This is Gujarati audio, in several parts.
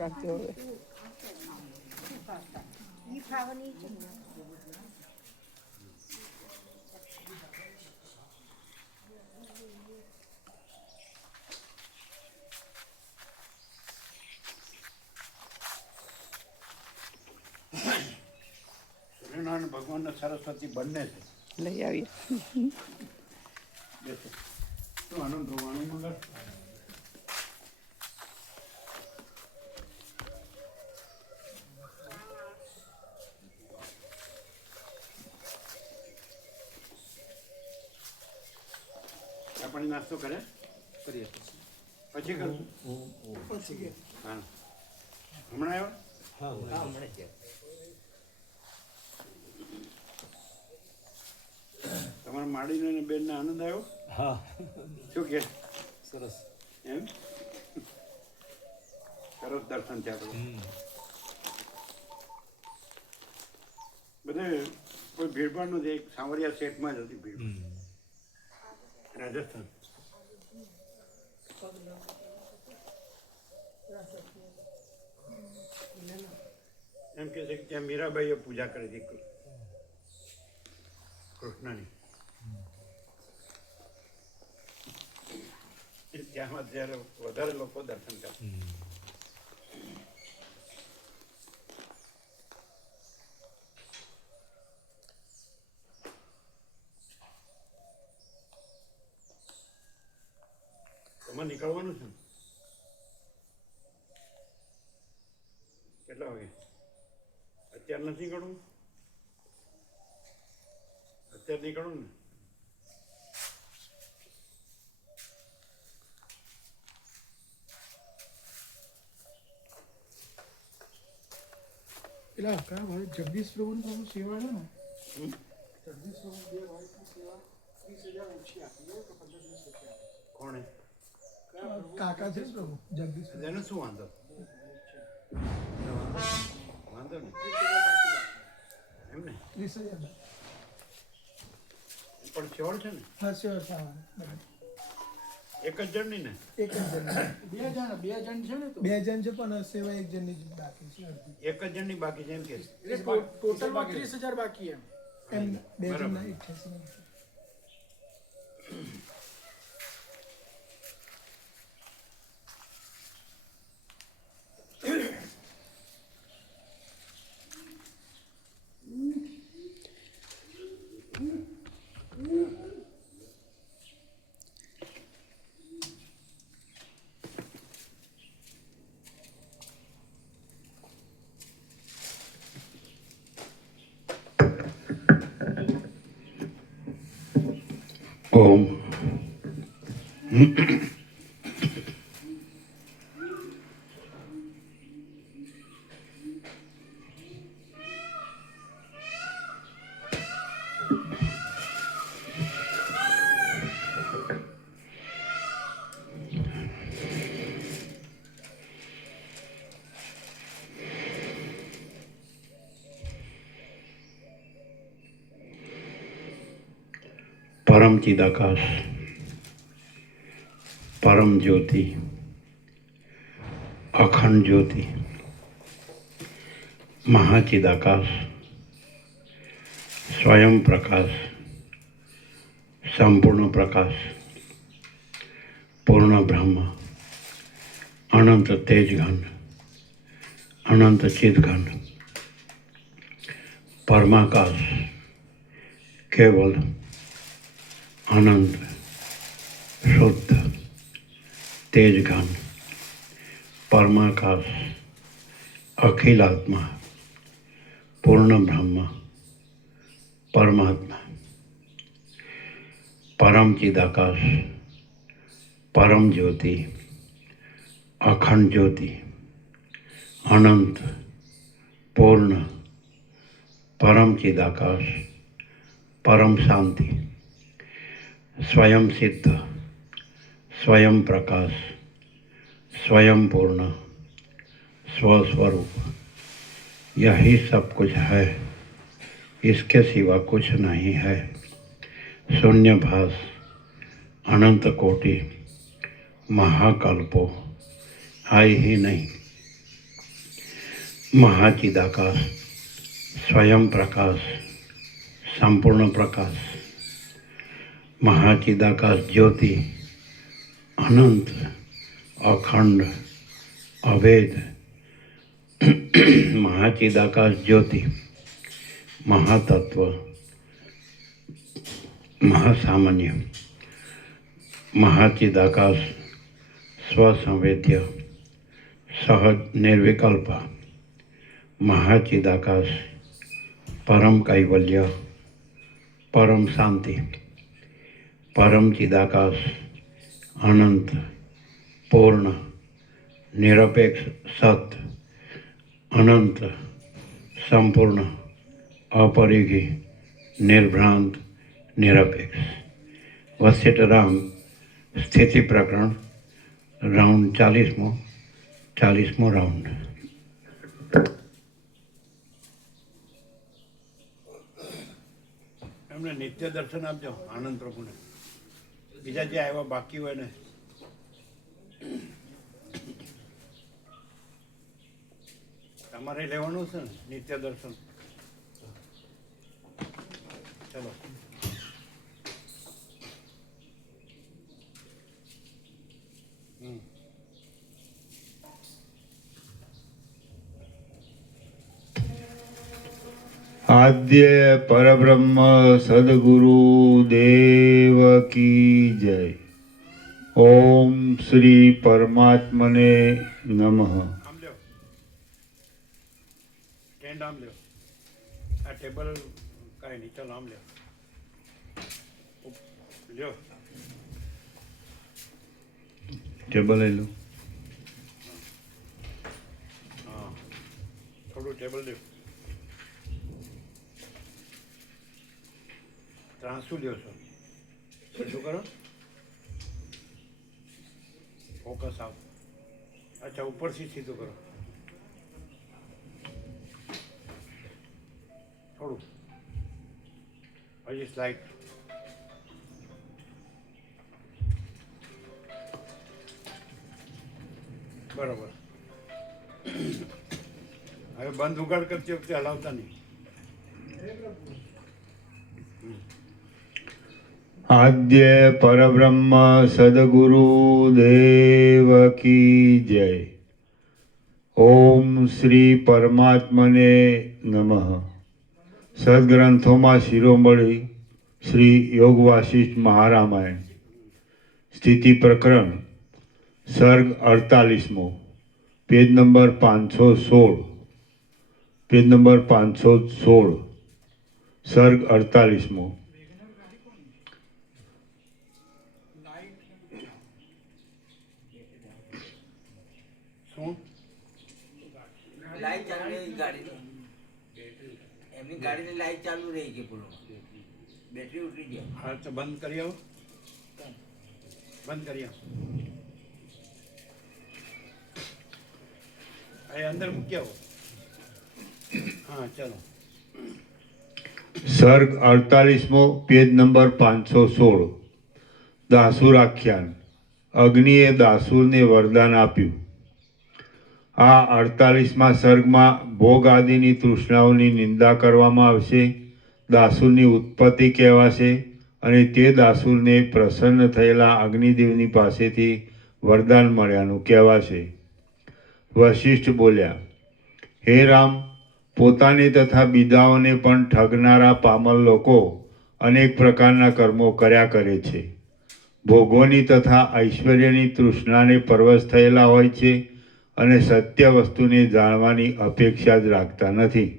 રાખજો હવે. સૂર્યનારાયણ ભગવાન સરસ્વતી બંને છે. લઈ આવીએ. શું આનંદ હોવાનું મગર આપણે નાસ્તો કરે કરીએ પછી કરું પછી હા હમણાં આવ્યો હા હમણાં જ તમારા માડીને અને બેનને આનંદ આવ્યો હા શું કે સરસ એમ સરસ દર્શન થયા આપણું બધે કોઈ ભીડભાડ નથી એક સાંવરિયા સેટમાં જ હતી ભીડ રાજસ્થાન એમ કે છે કે ત્યાં મીરાબાઈએ પૂજા કરી હતી કૃષ્ણની ત્યાંમાં જ્યારે વધારે લોકો દર્શન કરે તમારે નીકળવાનું છે કેટલા વાગે અત્યારે નથી નીકળવું અત્યારે નીકળવું ને પેલા કયા ભાઈ જગદીશ પ્રભુ સેવા છે ને જગદીશ પ્રભુ 2 ભાઈની સેવા 30,000 ઓછી આપી હોય તો 15-20 રૂપિયા કોણે કાકા છે પ્રભુ જગદીશ એને શું વાંધો વાંધો નહીં એમ ને 30,000 પણ શ્યોર છે ને હા શ્યોર એક જ જણની ને એક જ જણ બે જણ છે ને તો બે જણ છે પણ સેવા એક જણની જ બાકી છે એક જ જણની બાકી છે એમ કે ટોટલમાં 30,000 બાકી એમ બે જણના 88 ઓમ परम चिदाकाश परम ज्योति अखंड ज्योति महाचिदाकाश स्वयं प्रकाश संपूर्ण प्रकाश पूर्ण ब्रह्म अनंत तेजघन अनंत चिदघन परमाकाश केवल आनंद शुद्ध तेजघन परमाकाश अखिल आत्मा पूर्ण ब्रह्म परमात्मा परम चिदाकाश परम ज्योति अखंड ज्योति अनंत पूर्ण परम चिदाकाश परम शांति स्वयं सिद्ध स्वयं प्रकाश स्वयं पूर्ण स्वस्वरूप यही सब कुछ है, इसके सिवा कुछ नहीं है। शून्य भास अनंत कोटि महाकल्पो आई ही नहीं महाचिदाकाश, स्वयं प्रकाश, संपूर्ण प्रकाश, महाचिदाकाश ज्योति, अनंत, अखंड, अभेद, महाचिदाकाश ज्योति, महातत्व, महासामान्य, महाचिदाकाश स्वसंवेद्य, सहज निर्विकल्प, महाचिदाकाश परम कैवल्य, परम शांति, परम चिदाकाश अनंत, पूर्ण, निरपेक्ष सत्य, अनंत, संपूर्ण, अपरिघी, निर्भ्रांत, निरपेक्ष। वशिष्ठ राम स्थिति प्रकरण राउंड 40मो राउंड। એમને નિત્ય દર્શન આપજો આનંદ પ્રભુને, બીજા જે આવ્યા બાકી હોય ને. તમારે લેવાનું છે ને નિત્ય દર્શન. ચલો आद्य परब्रह्म सद्गुरु देव की जय। ओम श्री परमात्मने नमः। આમ લ્યો, સ્ટેન્ડ આમ લ્યો, આ ટેબલ કાંઈ નહીં, ચાલો આમ લ્યો, લ્યો टेबल ले लो। હા, થોડું ટેબલ લ્યો, ત્રાંસુ લ્યો છો, સીધું કરો, ફોકસ આવ, અચ્છા ઉપરથી સીધું કરો, થોડું હજી સ્લાઇડ, બરાબર. હવે બંધ ઉગાડ કરતી વખતે હલાવતા નહીં. आद्य परब्रह्म सद्गुरु देव की जय। ओम श्री परमात्मने नमः। सद्ग्रंथों में शिरोमणि श्री योग वासिष्ठ महारामायण स्थिति प्रकरण सर्ग 48मो, पेज नंबर 516, पेज नंबर 516, सर्ग 48मो। શું લાઈટ ચાલુ રહી ગાડીની, એમની ગાડીની લાઈટ ચાલુ રહી છે, પૂરો બેટરી ઉતરી જાય. હા તો બંધ કરી આવો, બંધ કરી આવો, એ અંદર મૂકી આવો. હા ચાલો. सर्ग 48मो, पेज नंबर 516, दासुर आख्यान। अग्निए दासुर ने वरदान आप्યું। આ 48મા સર્ગમાં ભોગ આદિની તૃષ્ણાઓની નિંદા કરવામાં આવશે, દાસુરની ઉત્પત્તિ કહેવાશે અને તે દાસુરને પ્રસન્ન થયેલા અગ્નિદેવની પાસેથી વરદાન મળ્યાનું કહેવાશે। વશિષ્ઠ બોલ્યા, હે રામ, પોતાને તથા બીજાઓને પણ ઠગનારા પામર લોકો અનેક પ્રકારના કર્મો કર્યા કરે છે, ભોગોની તથા ઐશ્વર્યની તૃષ્ણાને પરવશ થયેલા હોય છે અને સત્ય વસ્તુને જાણવાની અપેક્ષા જ રાખતા નથી,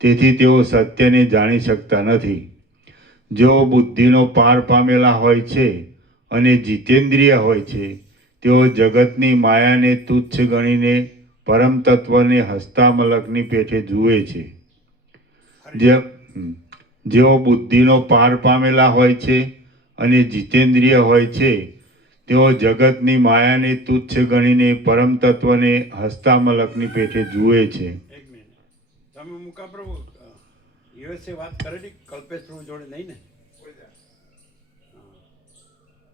તેથી તેઓ સત્યને જાણી શકતા નથી। જેઓ બુદ્ધિનો પાર પામેલા હોય છે અને જીતેન્દ્રિય હોય છે, તેઓ જગતની માયાને તુચ્છ ગણીને પરમ તત્વને હસ્તામલકની પેઠે જુએ છે। જેઓ બુદ્ધિનો પાર પામેલા હોય છે અને જીતેન્દ્રિય હોય છે, તેઓ જગતની માયાને તુચ્છ ગણીને પરમ તત્વને હસ્તામલકની પેઠે જુએ છે। એક મિનિટ, તમે મુકા પ્રભુ યુએસએ વાત કરેલી કલ્પેશ પ્રભુ જોડે નહીં ને? હા.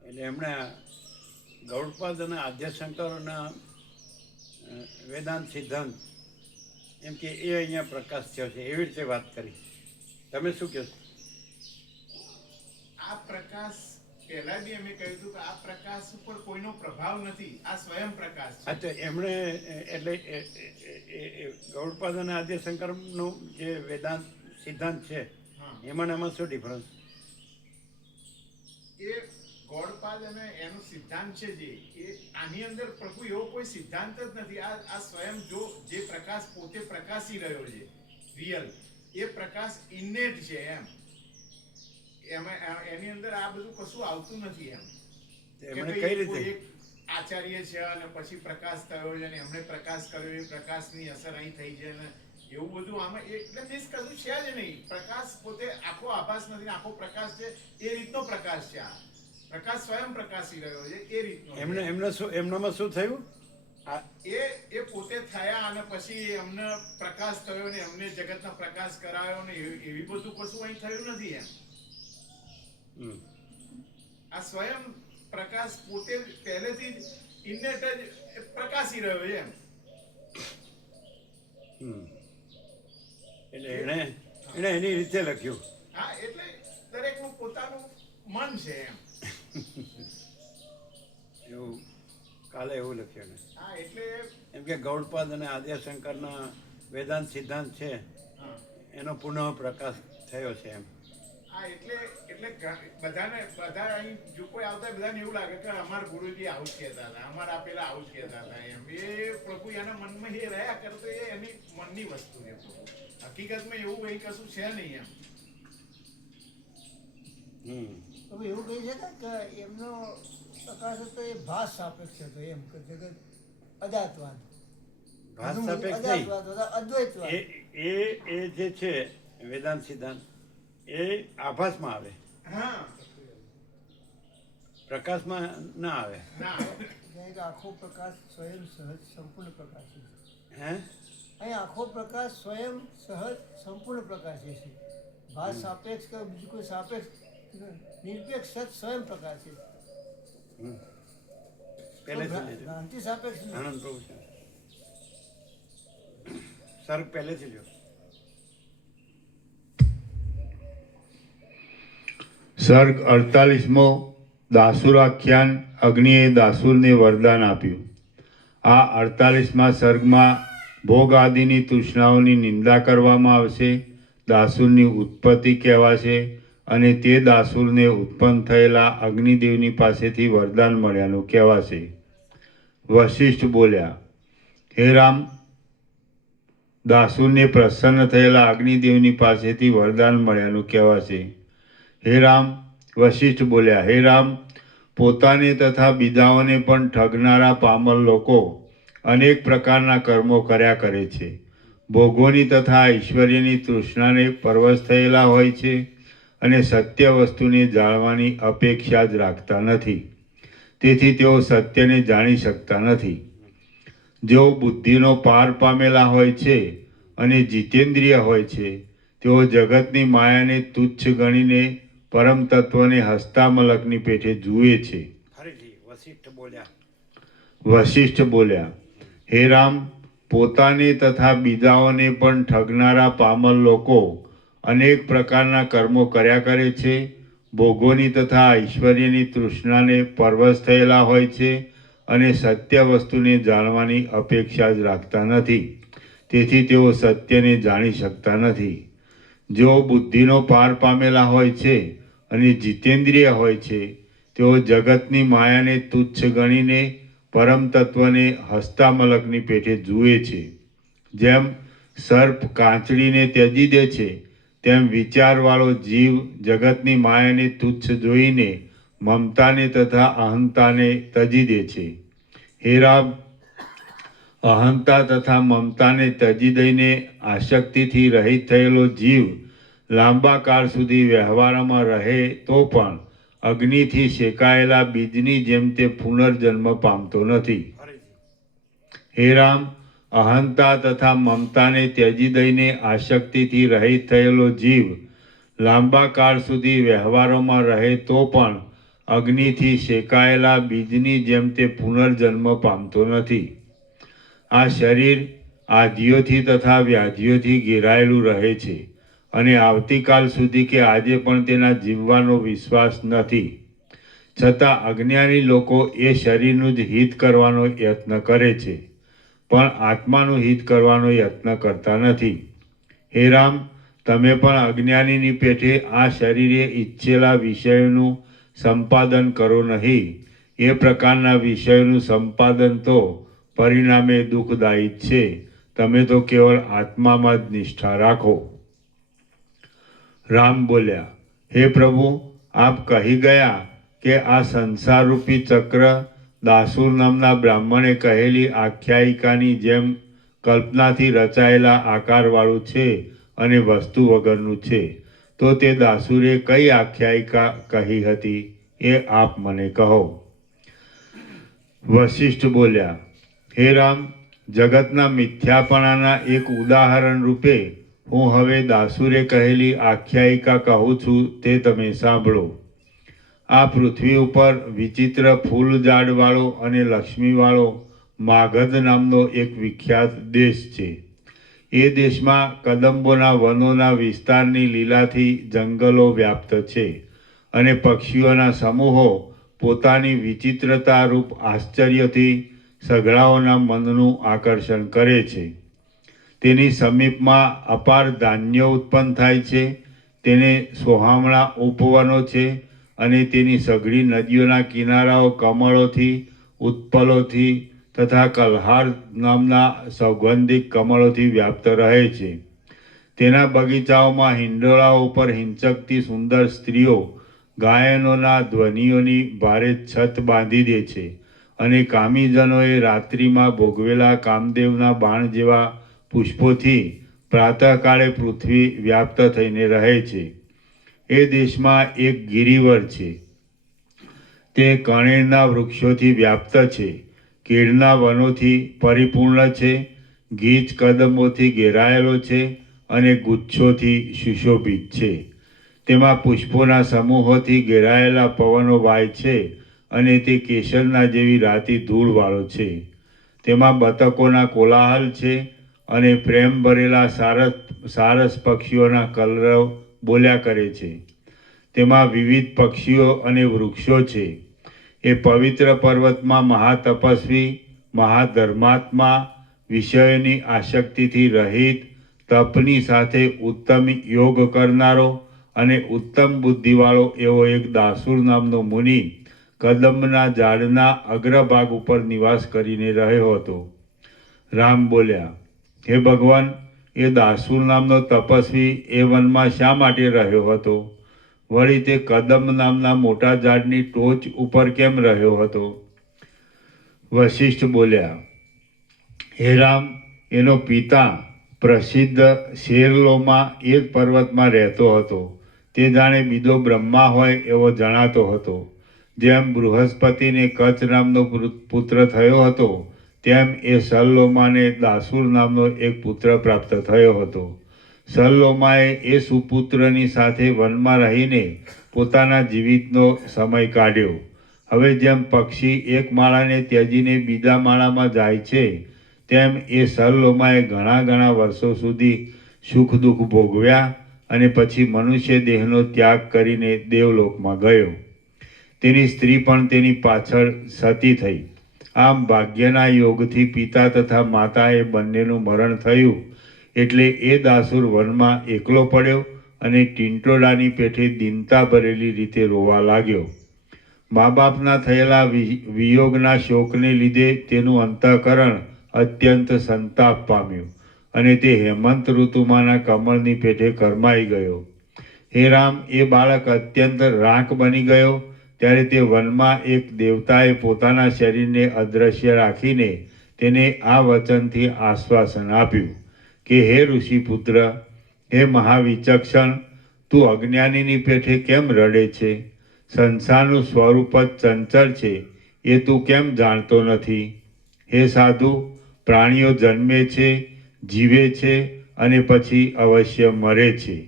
એટલે એમણે ગૌડપાદ અને આદ્યશંકરના વેદાંત સિદ્ધાંત એમ કે એ અહીંયા પ્રકાશ થયો છે એવી રીતે વાત કરી. તમે શું કહો છો? આ પ્રકાશ પહેલા બી અમે કહ્યું હતું કે આ પ્રકાશ ઉપર કોઈનો પ્રભાવ નથી, આ સ્વયં પ્રકાશ છે. હા, તો એમણે એટલે ગૌડપાદ અને આદ્યશંકરનો જે વેદાંત સિદ્ધાંત છે હા. એમાં ને એમાં શું ડિફરન્સ? એ ગોળપાદ અને એનો સિદ્ધાંત છે એ આની અંદર પ્રભુ એવો કોઈ સિદ્ધાંત જ નથી. આ સ્વયં જે પ્રકાશ પોતે પ્રકાશી રહ્યો છે રિયલ, એ પ્રકાશ ઇનેટ છે એની અંદર આ બધું કશું આવતું નથી એમ. એમણે કઈ રીતે? એક આચાર્ય છે અને પછી પ્રકાશ થયો છે અને એમણે પ્રકાશ કર્યો, એ પ્રકાશની અસર અહીં થઈ છે ને એવું બધું આમાં એટલે મીન્સ કશું છે જ નહીં. પ્રકાશ પોતે આખો આભાસ નથી, આખો પ્રકાશ છે એ રીતનો પ્રકાશ છે. આ પ્રકાશ સ્વયં પ્રકાશી રહ્યો છે એ રીતનો. એમનામાં શું થયું? એ પોતે થયા અને પછી એમને પ્રકાશ થયો ને એમને જગતનો પ્રકાશ કરાયો ને એવી બધું કશું અહીં થયું નથી એમ. આ સ્વયં પ્રકાશ પોતે પહેલેથી જ ઇનેટ જ પ્રકાશી રહ્યો છે એમ. એટલે એણે એની રીતે લખ્યું. હા, એટલે દરેકનું પોતાનું મન છે એમ. એવું કાલે એવું લખ્યું ને. હા, એટલે એમ કે ગૌડપાદ અને આદ્યશંકરના વેદાંત સિદ્ધાંત છે હા, એનો પુનઃ પ્રકાશ થયો છે એમ. હા, એટલે બધા અહીં જો કોઈ આવતા હોય બધાને એવું લાગે કે અમારા ગુરુજી આવું જ કહેતા હતા, અમારા પેલા આવું જ કહેતા હતા એમ. એ પ્રભુ એના મનમાં એ રહ્યા કરતો એ એની મનની વસ્તુ છે પ્રભુ. હકીકતમાં એવું કઈ કશું છે નહીં એમ. હવે એવું કહી શકાય કે એમનો પ્રકાશ હતો એ ભાસ સાપેક્ષ હતો એમ કે જગત અજાતવાદ, ભાસ સાપેક્ષ નહીં. અજાતવાદ હતા, અદ્વૈતવાદ. એ જે છે વેદાંત સિદ્ધાંત એ આભાસમાં આવે, હા, પ્રકાશમાં ના આવે. ના, કારણ કે આખો પ્રકાશ સ્વયં સહજ સંપૂર્ણ પ્રકાશી છે. હે? અહીં આખો પ્રકાશ સ્વયં સહજ સંપૂર્ણ પ્રકાશી છે. ભાસ સાપેક્ષ કે બીજું કોઈ સાપેક્ષ નિરપેક્ષ સત સ્વયં પ્રકાશી છે. પહેલેથી લેજો. ભ્રાંતિ સાપેક્ષ નહીં. આનંદ પ્રભુ છે સર, પહેલેથી લ્યો. સર્ગ 48મો દાસુરાખ્યાન. અગ્નિએ દાસુરને વરદાન આપ્યું. આ 48મા સર્ગમાં ભોગ આદિની તૃષ્ણાઓની નિંદા કરવામાં આવશે, દાસુરની ઉત્પત્તિ કહેવાશે અને તે દાસુરને ઉત્પન્ન થયેલા અગ્નિદેવની પાસેથી વરદાન મળ્યાનું કહેવાશે. વશિષ્ઠ બોલ્યા, હે રામ, દાસુરને પ્રસન્ન થયેલા અગ્નિદેવની પાસેથી વરદાન મળ્યાનું કહેવાશે. હે રામ, વશિષ્ઠ બોલ્યા, હે રામ, પોતાને તથા બીજાઓને પણ ઠગનારા પામર લોકો અનેક પ્રકારના કર્મો કર્યા કરે છે. ભોગોની તથા ઐશ્વર્યની તૃષ્ણાને પરવશ થયેલા હોય છે અને સત્ય વસ્તુને જાણવાની અપેક્ષા જ રાખતા નથી. તેથી તેઓ સત્યને જાણી શકતા નથી. જેઓ બુદ્ધિનો પાર પામેલા હોય છે અને જીતેન્દ્રિય હોય છે, તેઓ જગતની માયાને તુચ્છ ગણીને પરમ તત્વને હસ્તામલકની પેઠે જુએ છે. ફરીથી વશિષ્ઠ બોલ્યા. વશિષ્ઠ બોલ્યા, હે રામ, પોતાને તથા બીજાઓને પણ ઠગનારા પામર લોકો અનેક પ્રકારના કર્મો કર્યા કરે છે. ભોગોની તથા ઐશ્વર્યની તૃષ્ણાને પરવશ થયેલા હોય છે અને સત્ય વસ્તુને જાણવાની અપેક્ષા જ રાખતા નથી. તેથી તેઓ સત્યને જાણી શકતા નથી. જેઓ બુદ્ધિનો પાર પામેલા હોય છે અને જીતેન્દ્રિય હોય છે, તેઓ જગતની માયાને તુચ્છ ગણીને પરમ તત્વને હસ્તામલકની પેઠે જુએ છે. જેમ સર્પ કાંચડીને ત્યજી દે છે, તેમ વિચારવાળો જીવ જગતની માયાને તુચ્છ જોઈને મમતાને તથા અહંતાને ત્યજી દે છે. હે રામ, અહંતા તથા મમતાને ત્યજી દઈને આસક્તિથી રહિત થયેલો જીવ લાંબા કાળ સુધી વ્યવહારમાં રહે તો પણ અગ્નિથી શેકાયેલા બીજની જેમ તે પુનર્જન્મ પામતો નથી. હે રામ, અહંતા તથા મમતાને ત્યજી દઈને આસક્તિથી રહિત થયેલો જીવ લાંબા કાળ સુધી વ્યવહારોમાં રહે તો પણ અગ્નિથી શેકાયેલા બીજની જેમ તે પુનર્જન્મ પામતો નથી. આ શરીર આધિઓથી તથા વ્યાધિઓથી ઘેરાયેલું રહે છે અને આવતીકાલ સુધી કે આજે પણ તેના જીવવાનો વિશ્વાસ નથી. છતાં અજ્ઞાની લોકો એ શરીરનું જ હિત કરવાનો યત્ન કરે છે, પણ આત્માનું હિત કરવાનો યત્ન કરતા નથી. હે રામ, તમે પણ અજ્ઞાનીની પેઠે આ શરીરે ઈચ્છેલા વિષયોનું સંપાદન કરો નહીં. એ પ્રકારના વિષયોનું સંપાદન તો પરિણામે દુઃખદાયી જ છે. તમે તો કેવળ આત્મામાં જ નિષ્ઠા રાખો. રામ બોલ્યા, હે પ્રભુ, આપ કહી ગયા કે આ સંસારરૂપી ચક્ર દાસુર નામના બ્રાહ્મણે કહેલી આખ્યાયિકાની જેમ કલ્પનાથી રચાયેલા આકારવાળું છે અને વસ્તુ વગરનું છે. તો તે દાસુરે કઈ આખ્યાયિકા કહી હતી એ આપ મને કહો. વશિષ્ઠ બોલ્યા, હે રામ, જગતના મિથ્યાપણાના એક ઉદાહરણ રૂપે હું હવે દાસુરે કહેલી આખ્યાયિકા કહું છું, તે તમે સાંભળો. આ પૃથ્વી ઉપર વિચિત્ર ફૂલ ઝાડવાળો અને લક્ષ્મીવાળો માગધ નામનો એક વિખ્યાત દેશ છે. એ દેશમાં કદંબોના વનોના વિસ્તારની લીલાથી જંગલો વ્યાપ્ત છે અને પક્ષીઓના સમૂહો પોતાની વિચિત્રતા રૂપ આશ્ચર્યથી સઘળાઓના મનનું આકર્ષણ કરે છે. તેની સમીપમાં અપાર ધાન્ય ઉત્પન્ન થાય છે. તેને સોહામણા ઉપવનો છે અને તેની સઘળી નદીઓના કિનારાઓ કમળોથી, ઉત્પલોથી તથા કલ્હાર નામના સૌગંધિક કમળોથી વ્યાપ્ત રહે છે. તેના બગીચાઓમાં હિંડોળાઓ ઉપર હિંચકતી સુંદર સ્ત્રીઓ ગાયનોના ધ્વનિઓની ભારે છત બાંધી દે છે અને કામીજનોએ રાત્રિમાં ભોગવેલા કામદેવના બાણ જેવા પુષ્પોથી પ્રાતઃકાળે પૃથ્વી વ્યાપ્ત થઈને રહે છે. એ દેશમાં એક ગિરિવર છે. તે કણેરના વૃક્ષોથી વ્યાપ્ત છે, કેળના વનોથી પરિપૂર્ણ છે, ગીચ કદંબોથી ઘેરાયેલો છે અને ગુચ્છોથી સુશોભિત છે. તેમાં પુષ્પોના સમૂહોથી ઘેરાયેલા પવનો વાય છે અને તે કેસરના જેવી રાતી ધૂળવાળો છે. તેમાં બતકોના કોલાહલ છે અને પ્રેમ ભરેલા સારસ પક્ષીઓના કલરવ બોલ્યા કરે છે. તેમાં વિવિધ પક્ષીઓ અને વૃક્ષો છે. એ પવિત્ર પર્વતમાં મહાતપસ્વી, મહાધર્માત્મા, વિષયોની આસક્તિથી રહિત, તપની સાથે ઉત્તમ યોગ કરનારો અને ઉત્તમ બુદ્ધિવાળો એવો એક દાસુર નામનો મુનિ કદંબના ઝાડના અગ્રભાગ ઉપર નિવાસ કરીને રહ્યો હતો. રામ બોલ્યા, હે ભગવાન, એ દાસુર નામનો તપસ્વી એ વનમાં શા માટે રહ્યો હતો? વળી તે કદંબ નામના મોટા ઝાડની ટોચ ઉપર કેમ રહ્યો હતો? વશિષ્ઠ બોલ્યા, હે રામ, એનો પિતા પ્રસિદ્ધ શેરલોમાં એ જ પર્વતમાં રહેતો હતો. તે જાણે બીજો બ્રહ્મા હોય એવો જણાતો હતો. જેમ બૃહસ્પતિને કચ્છ નામનો પુત્ર થયો હતો, તેમ એ સલ્લોમાને દાસુર નામનો એક પુત્ર પ્રાપ્ત થયો હતો. સલ્લોમાએ એ સુપુત્રની સાથે વનમાં રહીને પોતાના જીવિતનો સમય કાઢ્યો. હવે જેમ પક્ષી એક માળાને ત્યજીને બીજા માળામાં જાય છે, તેમ એ સલ્લોમાએ ઘણા વર્ષો સુધી સુખ દુઃખ ભોગવ્યા અને પછી મનુષ્ય દેહનો ત્યાગ કરીને દેવલોકમાં ગયો. તેની સ્ત્રી પણ તેની પાછળ સતી થઈ. આમ ભાગ્યના યોગથી પિતા તથા માતાએ બંનેનું મરણ થયું. એટલે એ દાસુર વનમાં એકલો પડ્યો અને ટીંટોડાની પેઠે દીનતા ભરેલી રીતે રોવા લાગ્યો. મા બાપના થયેલા વિયોગના શોકને લીધે તેનું અંતઃકરણ અત્યંત સંતાપ પામ્યું અને તે હેમંત ઋતુમાંના કમળની પેઠે કરમાઈ ગયો. હે રામ, એ બાળક અત્યંત રાંક બની ગયો ત્યારે તે વનમાં એક દેવતાએ પોતાના શરીરને અદ્રશ્ય રાખીને તેને આ વચનથી આશ્વાસન આપ્યું કે હે ઋષિપુત્ર, હે મહાવિચક્ષણ, તું અજ્ઞાનીની પેઠે કેમ રડે છે? સંસારનું સ્વરૂપ જ ચંચળ છે, એ તું કેમ જાણતો નથી? હે સાધુ, પ્રાણીઓ જન્મે છે, જીવે છે અને પછી અવશ્ય મરે છે.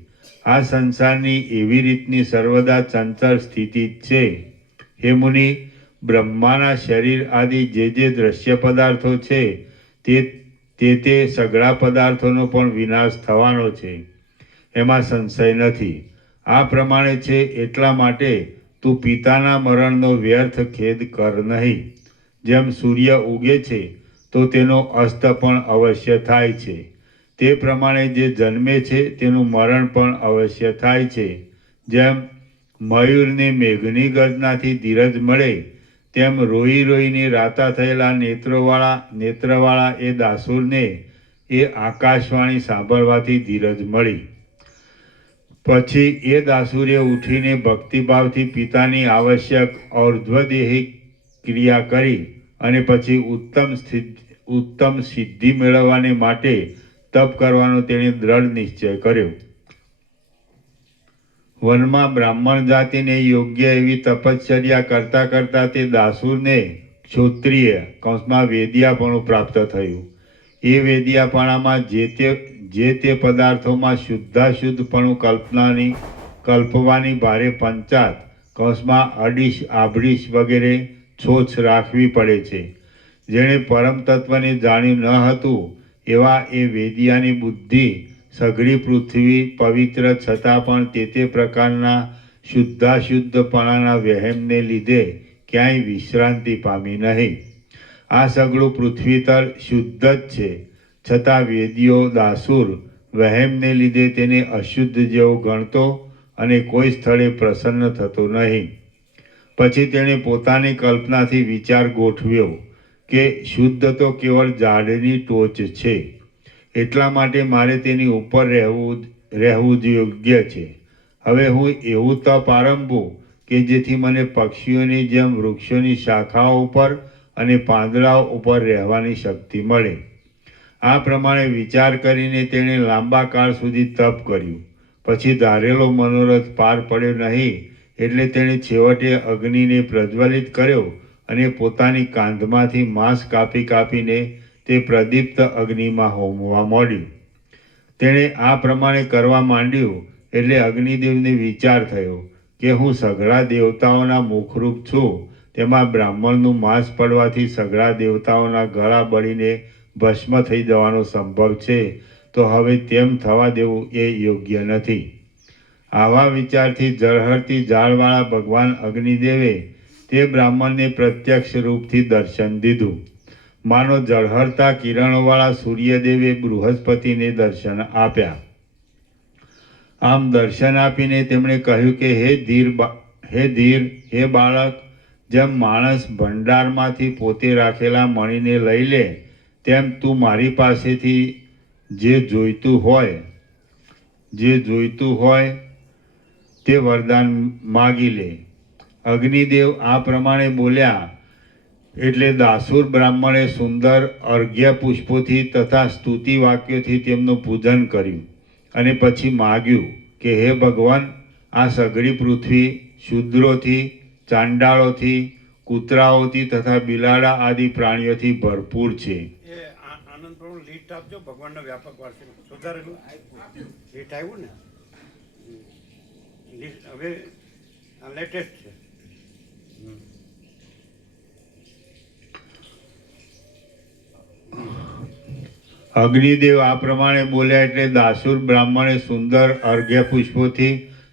આ સંસારની એવી રીતની સર્વદા ચંચળ સ્થિતિ જ છે. હે મુનિ, બ્રહ્માના શરીર આદિ જે દ્રશ્ય પદાર્થો છે તે તે સઘળા પદાર્થોનો પણ વિનાશ થવાનો છે, એમાં સંશય નથી. આ પ્રમાણે છે, એટલા માટે તું પિતાના મરણનો વ્યર્થ ખેદ કર નહીં. જેમ સૂર્ય ઉગે છે તો તેનો અસ્ત પણ અવશ્ય થાય છે, તે પ્રમાણે જે જન્મે છે તેનું મરણ પણ અવશ્ય થાય છે. જેમ મયુરને મેઘની ગર્જનાથી ધીરજ મળે, તેમ રોઈ રોઈને રાતા થયેલા નેત્રવાળા એ દાસુરને એ આકાશવાણી સાંભળવાથી ધીરજ મળી. પછી એ દાસુરે ઉઠીને ભક્તિભાવથી પિતાની આવશ્યક ઔર્ધ્વદેહી ક્રિયા કરી અને પછી ઉત્તમ સિદ્ધિ મેળવવાને માટે તપ કરવાનો તેણે દ્રઢ નિશ્ચય કર્યો. વનમાં બ્રાહ્મણ જાતિને યોગ્ય એવી તપશ્ચર્યા કરતા કરતા તે દાસુરને ક્ષોત્રિય વેદિયાપણું પ્રાપ્ત થયું. એ વેદિયાપણામાં જે તે પદાર્થોમાં શુદ્ધાશુદ્ધપણું કલ્પવાની ભારે પંચાત અડીશ આભડીશ વગેરે છોછ રાખવી પડે છે. જેણે પરમ તત્વને જાણ્યું ન હતું એવા એ વેદિયાની બુદ્ધિ સઘળી પૃથ્વી પવિત્ર છતાં પણ તે પ્રકારના શુદ્ધાશુદ્ધપણાના વહેમને લીધે ક્યાંય વિશ્રાંતિ પામી નહીં. આ સઘળું પૃથ્વીતળ શુદ્ધ જ છે, છતાં વેદીઓ દાસુર વહેમને લીધે તેને અશુદ્ધ જેવો ગણતો અને કોઈ સ્થળે પ્રસન્ન થતો નહીં. પછી તેણે પોતાની કલ્પનાથી વિચાર ગોઠવ્યો કે શુદ્ધ તો કેવળ ઝાડની ટોચ છે, એટલા માટે મારે તેની ઉપર રહેવું જ યોગ્ય છે. હવે હું એવું તપ આરંભું કે જેથી મને પક્ષીઓની જેમ વૃક્ષોની શાખાઓ ઉપર અને પાંદડાઓ ઉપર રહેવાની શક્તિ મળે. આ પ્રમાણે વિચાર કરીને તેણે લાંબા કાળ સુધી તપ કર્યું. પછી ધારેલો મનોરથ પાર પડ્યો નહીં, એટલે તેણે છેવટે અગ્નિને પ્રજ્વલિત કર્યો અને પોતાની કાંધમાંથી માંસ કાપીને તે પ્રદીપ્ત અગ્નિમાં હોમવા માંડ્યું. તેણે આ પ્રમાણે કરવા માંડ્યું એટલે અગ્નિદેવને વિચાર થયો કે હું સઘળા દેવતાઓના મુખરૂપ છું, તેમાં બ્રાહ્મણનું માંસ પડવાથી સઘળા દેવતાઓના ગળા બળીને ભસ્મ થઈ જવાનો સંભવ છે, તો હવે તેમ થવા દેવું એ યોગ્ય નથી. આવા વિચારથી ઝળહળતી ઝાડવાળા ભગવાન અગ્નિદેવે તે બ્રાહ્મણને પ્રત્યક્ષ રૂપથી દર્શન દીધું. માનો ઝળહળતા કિરણોવાળા સૂર્યદેવે બૃહસ્પતિને દર્શન આપ્યા. આમ દર્શન આપીને તેમણે કહ્યું કે હે બાળક, જેમ માણસ ભંડારમાંથી પોતે રાખેલા મણીને લઈ લે, તેમ તું મારી પાસેથી જે જોઈતું હોય તે વરદાન માગી લે. અગ્નિદેવ આ પ્રમાણે બોલ્યા એટલે દાસુર બ્રાહ્મણે સુંદર અર્ઘ્ય પુષ્પોથી તથા સ્તુતિ વાક્યોથી તેમનું પૂજન કર્યું અને પછી માગ્યું કે હે ભગવાન, આ સઘળી પૃથ્વી શૂદ્રોથી, ચાંડાળોથી, કૂતરાઓથી તથા બિલાડા આદિ પ્રાણીઓથી ભરપૂર છે. એ આનંદ પ્રભુ લીટ આપજો, ભગવાનના વ્યાપક વાર્ષિક સુધારેલું લીટ આવ્યું ને, લીટ હવે લેટેસ્ટ છે. અગ્નિદેવ આ પ્રમાણે બોલ્યા એટલે દાસુર બ્રાહ્મણે સુંદર અર્ઘ્ય પુષ્પોથી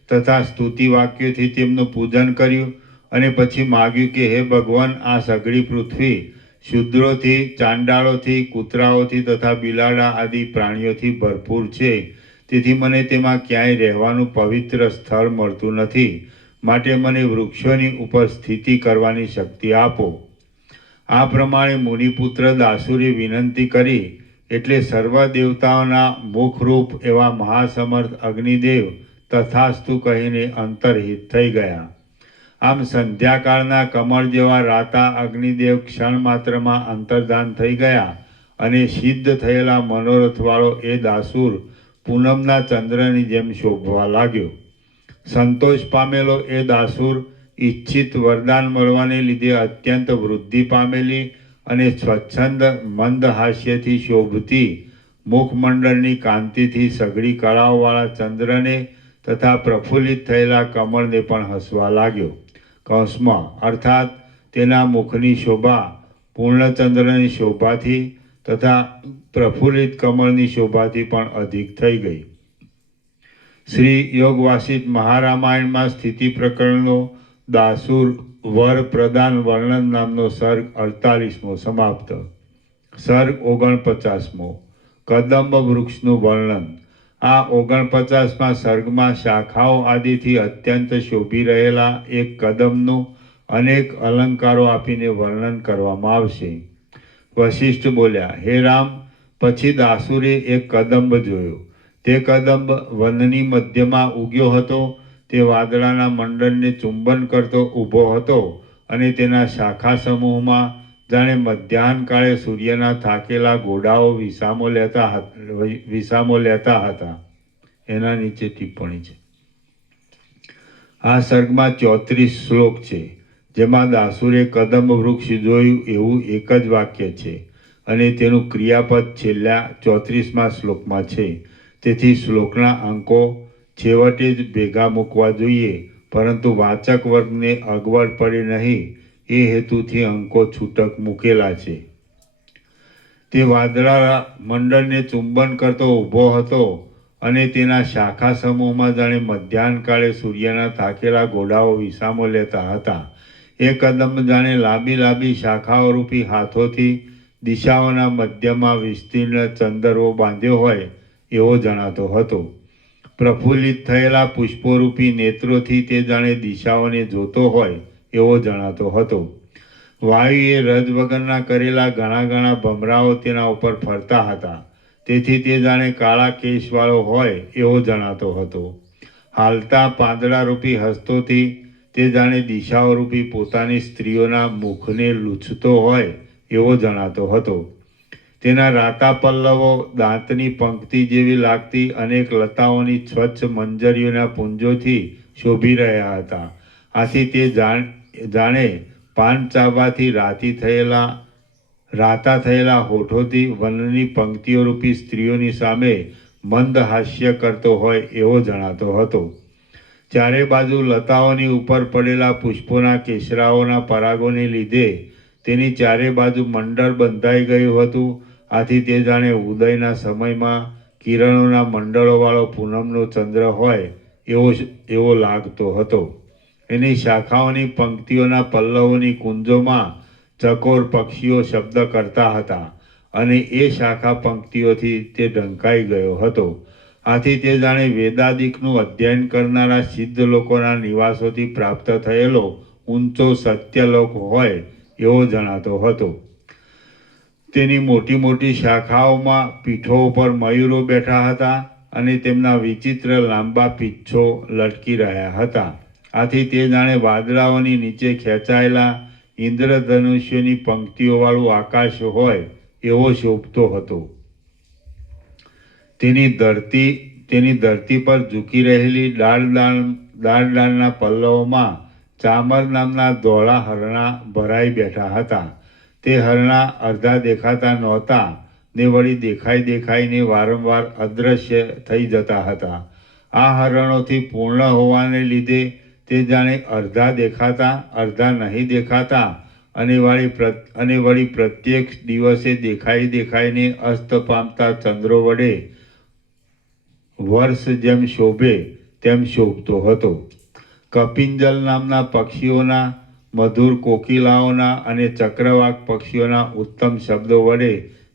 તથા સ્તુતિ વાક્યોથી તેમનું પૂજન કર્યું અને પછી માગ્યું કે હે ભગવાન, આ સઘળી પૃથ્વી શૂદ્રોથી, ચાંડાળોથી, કૂતરાઓથી તથા બિલાડા આદિ પ્રાણીઓથી ભરપૂર છે, તેથી મને તેમાં ક્યાંય રહેવાનું પવિત્ર સ્થળ મળતું નથી, માટે મને વૃક્ષોની ઉપર સ્થિતિ કરવાની શક્તિ આપો. આ પ્રમાણે મુનિપુત્ર દાસુરે વિનંતી કરી એટલે સર્વ દેવતાઓના મુખરૂપ એવા મહાસમર્થ અગ્નિદેવ તથાસ્તુ કહીને અંતર્હિત થઈ ગયા. આમ સંધ્યાકાળના કમળ જેવા રાતા અગ્નિદેવ ક્ષણ માત્રમાં અંતર્ધાન થઈ ગયા અને સિદ્ધ થયેલા મનોરથવાળો એ દાસુર પૂનમના ચંદ્રની જેમ શોભવા લાગ્યો. સંતોષ પામેલો એ દાસુર ઈચ્છિત વરદાન મળવાને લીધે અત્યંત વૃદ્ધિ પામેલી અને સ્વચ્છંદ મંદ હાસ્યથી શોભતી મુખમંડળની કાંતિથી સઘળી કળાઓવાળા ચંદ્રને તથા પ્રફુલ્લિત થયેલા કમળને પણ હસવા લાગ્યો. અર્થાત તેના મુખની શોભા પૂર્ણચંદ્રની શોભાથી તથા પ્રફુલ્લિત કમળની શોભાથી પણ અધિક થઈ ગઈ. શ્રી યોગ વાસિષ્ઠ મહારામાયણમાં સ્થિતિ પ્રકરણનો દાસુર વર પ્રદાન વર્ણન નામનો સર્ગ 48મો સમાપ્ત. સર્ગ 49મો કદંબ વૃક્ષનું વર્ણન. આ 49મા સર્ગમાં શાખાઓ આદિથી અત્યંત શોભી રહેલા એક કદંબનું અનેક અલંકારો આપીને વર્ણન કરવામાં આવશે. વશિષ્ઠ બોલ્યા, હે રામ, પછી દાસુરે એક કદંબ જોયો. તે કદંબ વનની મધ્યમાં ઉગ્યો હતો. તે વાદળાના મંડળને ચુંબન કરતો ઊભો હતો અને તેના શાખા સમૂહમાં જાણે મધ્યાહન કાળે સૂર્યના થાકેલા ઘોડાઓ વિસામો લેતા હતા. એના નીચે ટિપ્પણી છે. આ સર્ગમાં 34 શ્લોક છે, જેમાં દાસુરે કદંબ વૃક્ષ જોયું એવું એક જ વાક્ય છે અને તેનું ક્રિયાપદ છેલ્લા 34મા શ્લોકમાં છે. તેથી શ્લોકના અંકો છેવટે જ ભેગા મૂકવા જોઈએ, પરંતુ વાચક વર્ગને અગવડ પડે નહીં એ હેતુથી અંકો છૂટક મૂકેલા છે. તે વાદળા મંડળને ચુંબન કરતો ઊભો હતો અને તેના શાખા સમૂહમાં જાણે મધ્યાહન કાળે સૂર્યના થાકેલા ઘોડાઓ વિસામો લેતા હતા. એ કદંબ જાણે લાંબી લાંબી શાખાઓ રૂપી હાથોથી દિશાઓના મધ્યમાં વિસ્તીર્ણ ચંદરવો બાંધ્યો હોય એવો જણાતો હતો. પ્રફુલ્લિત થયેલા પુષ્પોરૂપી નેત્રોથી તે જાણે દિશાઓને જોતો હોય એવો જણાતો હતો. વાયુએ રજ વગરના કરેલા ઘણા ઘણા ભમરાઓ તેના ઉપર ફરતા હતા. તેથી તે જાણે કાળા કેશવાળો હોય એવો જણાતો હતો. હાલતા પાંદડારૂપી હસ્તોથી તે જાણે દિશાઓરૂપી પોતાની સ્ત્રીઓના મુખને લૂછતો હોય એવો જણાતો હતો. તેના રાતા પલ્લવો દાંતની પંક્તિ જેવી લાગતી અનેક લતાઓની સ્વચ્છ મંજરીઓના પુંજોથી શોભી રહ્યા હતા. આથી તે જાણે પાન ચાવવાથી રાતા થયેલા હોઠોથી વનની પંક્તિઓ રૂપી સ્ત્રીઓની સામે મંદ હાસ્ય કરતો હોય એવો જણાતો હતો. ચારે બાજુ લતાઓની ઉપર પડેલા પુષ્પોના કેસરાઓના પરાગોને લીધે તેની ચારે બાજુ મંડળ બંધાઈ ગયું હતું. આથી તે જાણે ઉદયના સમયમાં કિરણોના મંડળોવાળો પૂનમનો ચંદ્ર હોય એવો લાગતો હતો. એની શાખાઓની પંક્તિઓના પલ્લવોની કુંજોમાં ચકોર પક્ષીઓ શબ્દ કરતા હતા અને એ શાખા પંક્તિઓથી તે ઢંકાઈ ગયો હતો. આથી તે જાણે વેદાદિકનું અધ્યયન કરનારા સિદ્ધ લોકોના નિવાસોથી પ્રાપ્ત થયેલો ઊંચો સત્યલોક હોય એવો જણાતો હતો. તેની મોટી મોટી શાખાઓમાં પીઠો ઉપર મયુરો બેઠા હતા અને તેમના વિચિત્ર લાંબા પીંછો લટકી રહ્યા હતા. આથી તે જાણે વાદળાઓની નીચે ખેંચાયેલા ઇન્દ્રધનુષ્યની પંક્તિઓવાળું આકાશ હોય એવો શોભતો હતો. તેની ધરતી પર ઝૂકી રહેલી ડાળના પલ્લવોમાં ચામર નામના ધોળા હરણા ભરાઈ બેઠા હતા. તે હરણા અડધા દેખાતા નહોતા ને વળી દેખાઈને વારંવાર અદૃશ્ય થઈ જતા હતા. આ હરણોથી પૂર્ણ હોવાને લીધે તે જાણે અડધા દેખાતા અડધા નહીં દેખાતા અને વળી પ્રત્યેક દિવસે દેખાઈને અસ્ત પામતા ચંદ્રો વડે વર્ષ જેમ શોભે તેમ શોભતો હતો. કપિંજલ નામના પક્ષીઓના, મધુર કોકિલાઓના અને ચક્રવાક પક્ષીઓના ઉત્તમ શબ્દો વડે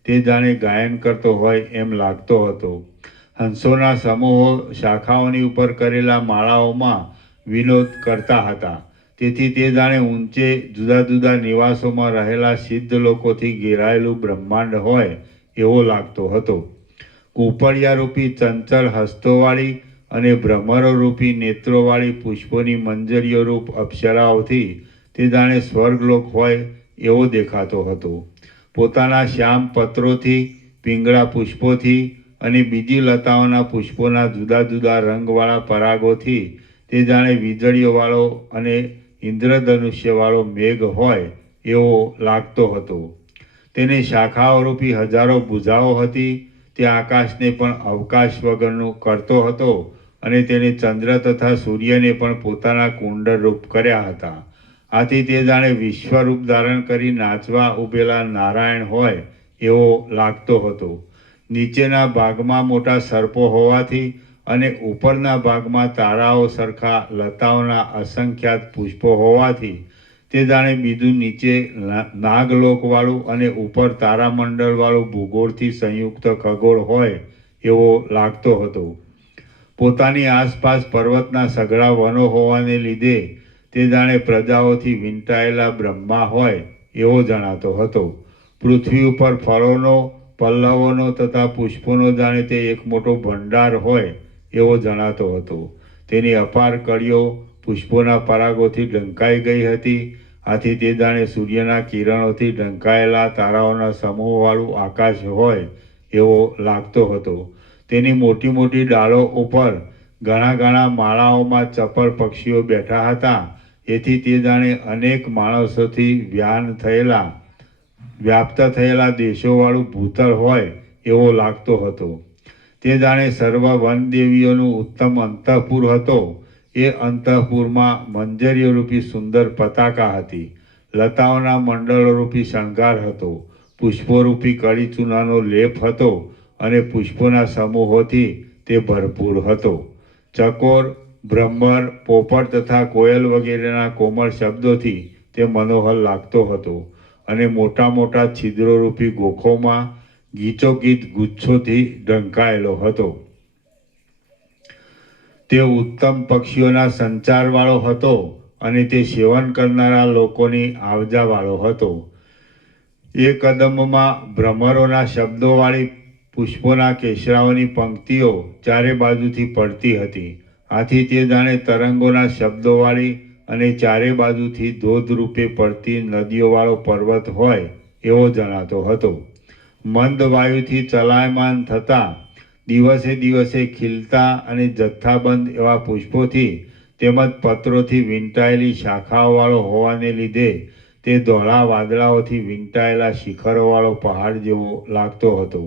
તે જાણે ગાયન કરતો હોય એમ લાગતો હતો. હંસોના સમૂહો શાખાઓની ઉપર કરેલા માળાઓમાં વિનોદ કરતા હતા. તેથી તે જાણે ઊંચે જુદા જુદા નિવાસોમાં રહેલા સિદ્ધ લોકોથી ઘેરાયેલું બ્રહ્માંડ હોય એવો લાગતો હતો. કૂપળિયારૂપી ચંચળ હસ્તોવાળી અને ભ્રમરોરૂપી નેત્રોવાળી પુષ્પોની મંજરીઓ રૂપ અપ્સરાઓથી તે જાણે સ્વર્ગલોક હોય એવો દેખાતો હતો. પોતાના શ્યામ પત્રોથી, પિંગળા પુષ્પોથી અને બીજી લતાઓના પુષ્પોના જુદા જુદા રંગવાળા પરાગોથી તે જાણે વીજળીઓવાળો અને ઇન્દ્રધનુષ્યવાળો મેઘ હોય એવો લાગતો હતો. તેની શાખાઓરૂપી હજારો ભુજાઓ હતી. તે આકાશને પણ અવકાશ વગરનું કરતો હતો અને તેને ચંદ્ર તથા સૂર્યને પણ પોતાના કુંડળરૂપ કર્યા હતા. આથી તે જાણે વિશ્વરૂપ ધારણ કરી નાચવા ઉભેલા નારાયણ હોય એવો લાગતો હતો. નીચેના ભાગમાં મોટા સર્પો હોવાથી અને ઉપરના ભાગમાં તારાઓ સરખા લતાઓના અસંખ્યાત પુષ્પો હોવાથી તે જાણે બીજું નીચે નાગલોકવાળું અને ઉપર તારામંડળવાળું ભૂગોળથી સંયુક્ત ખગોળ હોય એવો લાગતો હતો. પોતાની આસપાસ પર્વતના સઘળા વનો હોવાને લીધે તે જાણે પ્રજાઓથી વીંટાયેલા બ્રહ્મા હોય એવો જણાતો હતો. પૃથ્વી ઉપર ફળોનો, પલ્લવોનો તથા પુષ્પોનો જાણે તે એક મોટો ભંડાર હોય એવો જણાતો હતો. તેની અપાર કળીઓ પુષ્પોના પરાગોથી ઢંકાઈ ગઈ હતી. આથી તે જાણે સૂર્યના કિરણોથી ઢંકાયેલા તારાઓના સમૂહવાળું આકાશ હોય એવો લાગતો હતો. તેની મોટી મોટી ડાળો ઉપર ઘણા માળાઓમાં ચપળ પક્ષીઓ બેઠા હતા. એથી તે જાણે અનેક માણસોથી વ્યાપ્ત થયેલા દેશોવાળું ભૂતળ હોય એવો લાગતો હતો. તે જાણે સર્વ વનદેવીઓનું ઉત્તમ અંતઃપુર હતો. એ અંતઃપુરમાં મંજરીરૂપી સુંદર પતાકા હતી. લતાઓના મંડળોરૂપી શણગાર હતો. પુષ્પોરૂપી કળી ચૂનાનો લેપ હતો અને પુષ્પોના સમૂહોથી તે ભરપૂર હતો. ચકોર, ભ્રમર, પોપટ તથા કોયલ વગેરેના કોમળ શબ્દોથી તે મનોહર લાગતો હતો અને મોટા મોટા છિદ્રોરૂપી ગોખોમાં ગીચોગીચ ગુચ્છોથી ઢંકાયેલો હતો. તે ઉત્તમ પક્ષીઓના સંચારવાળો હતો અને તે સેવન કરનારા લોકોની આવજાવાળો હતો. એ કદમમાં ભ્રમરોના શબ્દોવાળી પુષ્પોના કેસરાઓની પંક્તિઓ ચારે બાજુથી પડતી હતી. આથી તે જાણે તરંગોના શબ્દોવાળી અને ચારે બાજુથી ધોધરૂપે પડતી નદીઓવાળો પર્વત હોય એવો જણાતો હતો. મંદ વાયુથી ચલાયમાન થતા દિવસે દિવસે ખીલતા અને જથ્થાબંધ એવા પુષ્પોથી તેમજ પત્રોથી વીંટાયેલી શાખાઓવાળો હોવાને લીધે તે ધોળા વાદળાઓથી વીંટાયેલા શિખરોવાળો પહાડ જેવો લાગતો હતો.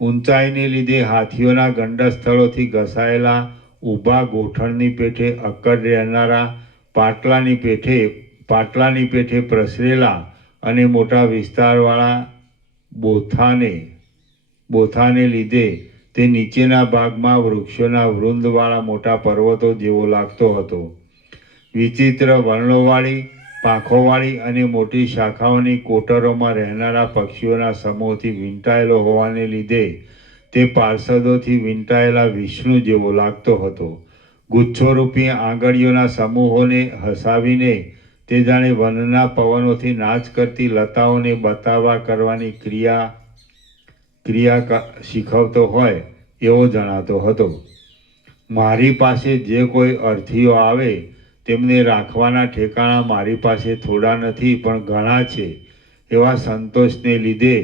ઊંચાઈને લીધે હાથીઓના ગંડસ્થળોથી ઘસાયેલા ઊભા ગોઠણની પેઠે અક્કડ રહેનારા પાટલાની પેઠે પ્રસરેલા અને મોટા વિસ્તારવાળા બોથાને લીધે તે નીચેના ભાગમાં વૃક્ષોના વૃંદવાળા મોટા પર્વતો જેવો લાગતો હતો. વિચિત્ર વર્ણોવાળી, પાંખોવાળી અને મોટી શાખાઓની કોટરોમાં રહેનારા પક્ષીઓના સમૂહથી વીંટાયેલો હોવાને લીધે તે પાર્ષદોથી વીંટાયેલા વિષ્ણુ જેવો લાગતો હતો. ગુચ્છોરૂપી આંગળીઓના સમૂહોને હસાવીને તે જાણે વનના પવનોથી નાચ કરતી લતાઓને બતાવવા કરવાની ક્રિયા શીખવતો હોય એવો જણાતો હતો. મારી પાસે જે કોઈ અર્થીઓ આવે તેમને રાખવાના ઠેકાણા મારી પાસે થોડા નથી પણ ઘણા છે એવા સંતોષને લીધે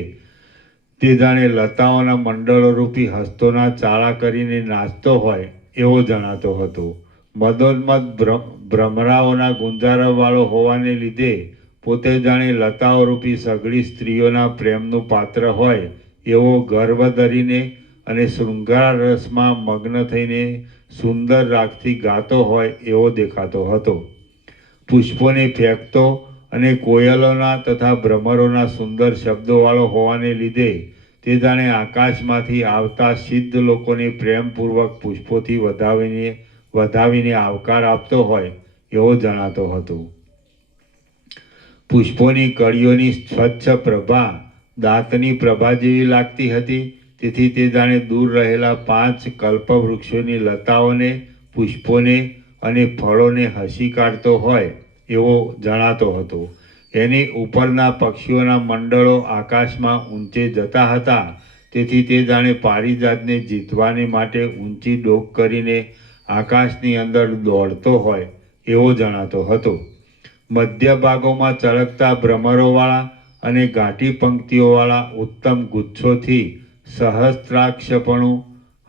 તે જાણે લતાઓના મંડળોરૂપી હસ્તોના ચાળા કરીને નાચતો હોય એવો જણાતો હતો. મદોન્મદ ભ્રમરાઓના ગુંજારવાળો હોવાને લીધે પોતે જાણે લતાઓરૂપી સઘળી સ્ત્રીઓના પ્રેમનું પાત્ર હોય એવો ગર્વ ધરીને અને શૃંગાર રસમાં મગ્ન થઈને સુંદર રાગથી ગાતો હોય એવો દેખાતો હતો. પુષ્પોને ફેંકતો અને કોયલોના તથા ભ્રમરોના સુંદર શબ્દોવાળો હોવાને લીધે તે જાણે આકાશમાંથી આવતા સિદ્ધ લોકોને પ્રેમપૂર્વક પુષ્પોથી વધાવીને આવકાર આપતો હોય એવો જણાતો હતો. પુષ્પોની કળીઓની સ્વચ્છ પ્રભા દાંતની પ્રભા જેવી લાગતી હતી. તેથી તે જાણે દૂર રહેલા 5 કલ્પવૃક્ષોની લતાઓને, પુષ્પોને અને ફળોને હસી કાઢતો હોય એવો જણાતો હતો. એની ઉપરના પક્ષીઓના મંડળો આકાશમાં ઊંચે જતા હતા. તેથી તે જાણે પારિજાતને જીતવાને માટે ઊંચી ડોક કરીને આકાશની અંદર દોડતો હોય એવો જણાતો હતો. મધ્ય ભાગોમાં ચળકતા ભ્રમરોવાળા અને ઘાટી પંક્તિઓવાળા ઉત્તમ ગુચ્છોથી સહસ્ત્રાક્ષપણું,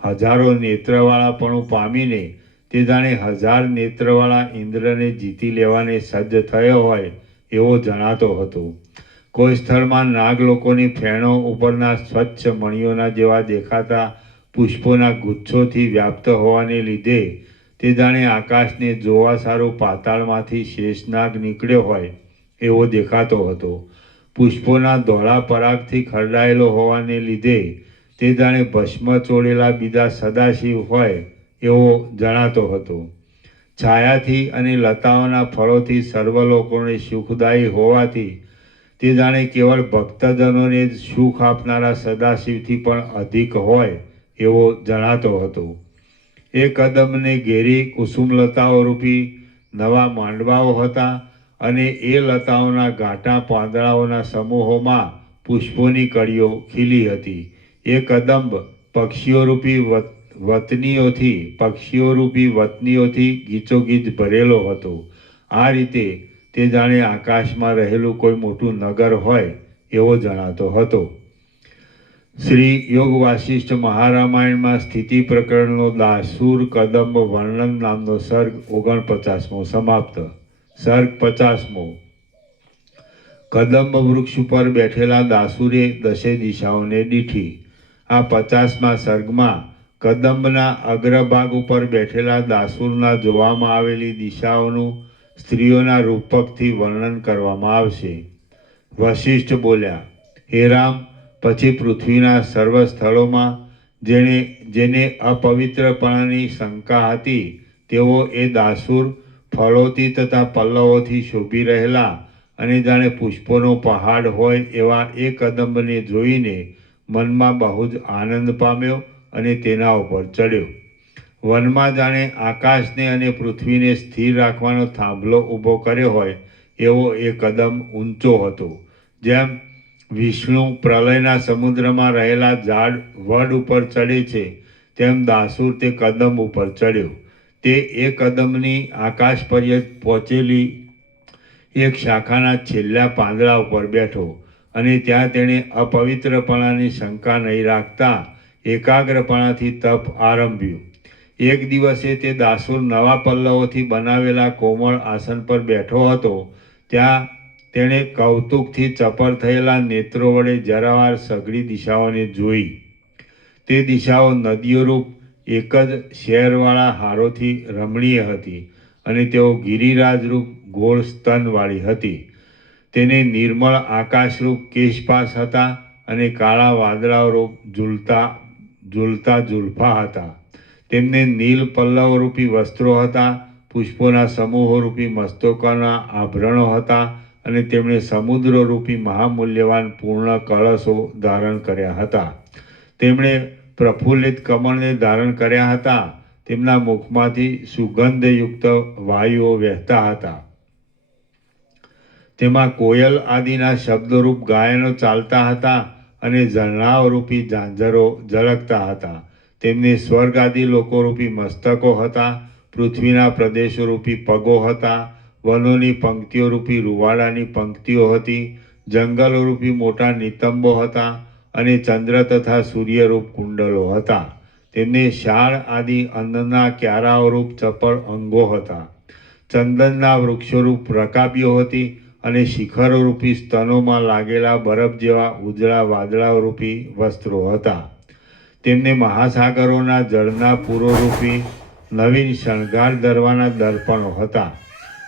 હજારો નેત્રવાળાપણું પામીને તે જાણે 1000 નેત્રવાળા ઇન્દ્રને જીતી લેવાને સજ્જ થયો હોય એવો જણાતો હતો. કોઈ સ્થળમાં નાગલોકોની ફેણો ઉપરના સ્વચ્છ મણિઓના જેવા દેખાતા પુષ્પોના ગુચ્છોથી વ્યાપ્ત હોવાને લીધે તે જાણે આકાશને જોવા સારું પાતાળમાંથી શેષનાગ નીકળ્યો હોય એવો દેખાતો હતો. પુષ્પોના ધોળા પરાગથી ખરડાયેલો હોવાને લીધે તે જાણે ભસ્મ ચોળેલા બીજા સદાશિવ હોય એવો જણાતો હતો. છાયાથી અને લતાઓના ફળોથી સર્વ લોકોને સુખદાયી હોવાથી તે જાણે કેવળ ભક્તજનોને જ સુખ આપનારા સદાશિવથી પણ અધિક હોય એવો જણાતો હતો. એ કદમને ઘેરી કુસુમલતાઓ રૂપી નવા માંડવાઓ હતા અને એ લતાઓના ઘાટા પાંદડાઓના સમૂહોમાં પુષ્પોની કળીઓ ખીલી હતી. એ કદંબ પક્ષીઓરૂપી વતનીઓથી ગીચોગીચ ભરેલો હતો. આ રીતે તે જાણે આકાશમાં રહેલું કોઈ મોટું નગર હોય એવો જણાતો હતો. શ્રી યોગ વાસિષ્ઠ મહારામાયણમાં સ્થિતિ પ્રકરણનો દાસુર કદંબ વર્ણન નામનો સર્ગ 49મો સમાપ્ત. સર્ગ 50મો. કદંબ વૃક્ષ ઉપર બેઠેલા દાસુરે દશે દિશાઓને દીઠી. આ 50મા સર્ગમાં કદંબના અગ્રભાગ ઉપર બેઠેલા દાસુરના જોવામાં આવેલી દિશાઓનું સ્ત્રીઓના રૂપકથી વર્ણન કરવામાં આવશે. વશિષ્ઠ બોલ્યા, હે રામ, પછી પૃથ્વીના સર્વ સ્થળોમાં જેને અપવિત્રપણાની શંકા હતી તેઓ એ દાસુર ફળોથી તથા પલ્લવોથી શોભી રહેલા અને જાણે પુષ્પોનો પહાડ હોય એવા એ કદંબને જોઈને મનમાં બહુ જ આનંદ પામ્યો અને તેના ઉપર ચડ્યો. વનમાં જાણે આકાશને અને પૃથ્વીને સ્થિર રાખવાનો થાંભલો ઊભો કર્યો હોય એવો એ કદંબ ઊંચો હતો. જેમ વિષ્ણુ પ્રલયના સમુદ્રમાં રહેલા ઝાડ વડ ઉપર ચડે છે તેમ દાસુર તે કદંબ ઉપર ચડ્યો. તે એ કદંબની આકાશ પર્યંત પહોંચેલી એક શાખાના છેલ્લા પાંદડા ઉપર બેઠો અને ત્યાં તેણે અપવિત્રપણાની શંકા નહીં રાખતા એકાગ્રપણાથી તપ આરંભ્યું. એક દિવસે તે દાસુર નવા પલ્લવોથી બનાવેલા કોમળ આસન પર બેઠો હતો. ત્યાં તેણે કૌતુકથી ચપળ થયેલા નેત્રો વડે જરાવાર સઘળી દિશાઓને જોઈ. તે દિશાઓ નદીઓરૂપ એક જ શેરવાળા હારોથી રમણીય હતી અને તેઓ ગિરિરાજરૂપ ગોળ સ્તનવાળી હતી. તેને નિર્મળ આકાશરૂપ કેશપાશ હતા અને કાળા વાદળારૂપ ઝૂલતા ઝુલ્ફા હતા. તેમને નીલ પલ્લવરૂપી વસ્ત્રો હતા, પુષ્પોના સમૂહોરૂપી મસ્તકોના આભરણો હતા અને તેમણે સમુદ્રરૂપી મહામૂલ્યવાન પૂર્ણ કળશો ધારણ કર્યા હતા. તેમણે પ્રફુલ્લિત કમળને ધારણ કર્યા હતા. તેમના મુખમાંથી સુગંધયુક્ત વાયુઓ વહેતા હતા. તેમાં કોયલ આદિના શબ્દરૂપ ગાયનો ચાલતા હતા અને ઝરણાઓરૂપી ઝાંઝરો ઝળકતા હતા. તેમને સ્વર્ગ આદિ લોકોરૂપી મસ્તકો હતા, પૃથ્વીના પ્રદેશોરૂપી પગો હતા, વનોની પંક્તિઓરૂપી રૂવાડાની પંક્તિઓ હતી, જંગલોરૂપી મોટા નિતંબો હતા અને ચંદ્ર તથા સૂર્યરૂપ કુંડલો હતા. તેમને શાળ આદિ અન્નના ક્યારાઓરૂપ ચપળ અંગો હતા. ચંદનના વૃક્ષોરૂપ રકાબીઓ હતી અને શિખરોરૂપી સ્તનોમાં લાગેલા બરફ જેવા ઉજળા વાદળારૂપી વસ્ત્રો હતા. તેમને મહાસાગરોના જળના પૂરોરૂપી નવીન શણગાર ધરવાના દર્પણો હતા.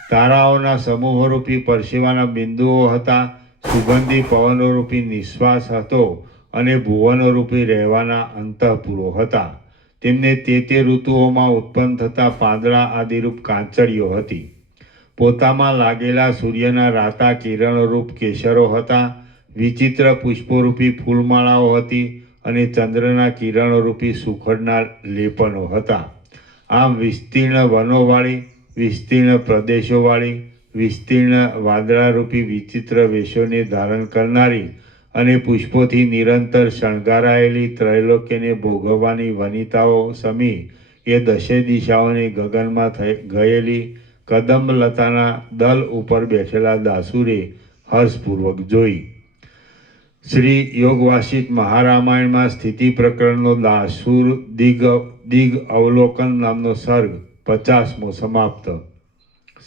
તારાઓના સમૂહોરૂપી પરસેવાના બિંદુઓ હતા. સુગંધી પવનોરૂપી નિશ્વાસ હતો અને ભુવનોરૂપી રહેવાના અંતઃપુરો હતા. તેમને તે ઋતુઓમાં ઉત્પન્ન થતા પાંદડા આદિરૂપ કાંચળીઓ હતી. પોતામાં લાગેલા સૂર્યના રાતા કિરણોરૂપ કેસરો હતા. વિચિત્ર પુષ્પોરૂપી ફૂલમાળાઓ હતી અને ચંદ્રના કિરણોરૂપી સુખડના લેપનો હતા. આમ વિસ્તીર્ણ વનોવાળી, વિસ્તીર્ણ પ્રદેશોવાળી, વિસ્તીર્ણ વાદળારૂપી વિચિત્ર વેશોને ધારણ કરનારી અને પુષ્પોથી નિરંતર શણગારાયેલી ત્રૈલોક્યને ભોગવવાની વનિતાઓ સમી એ દશે દિશાઓને ગગનમાં ગયેલી કદંબ લતાના દલ ઉપર બેઠેલા દાસુરે હર્ષપૂર્વક જોઈ. શ્રી યોગ વાસિષ્ઠ મહારામાયણમાં સ્થિતિ પ્રકરણનો દાસુર દિગ અવલોકન નામનો સર્ગ 50મો સમાપ્ત.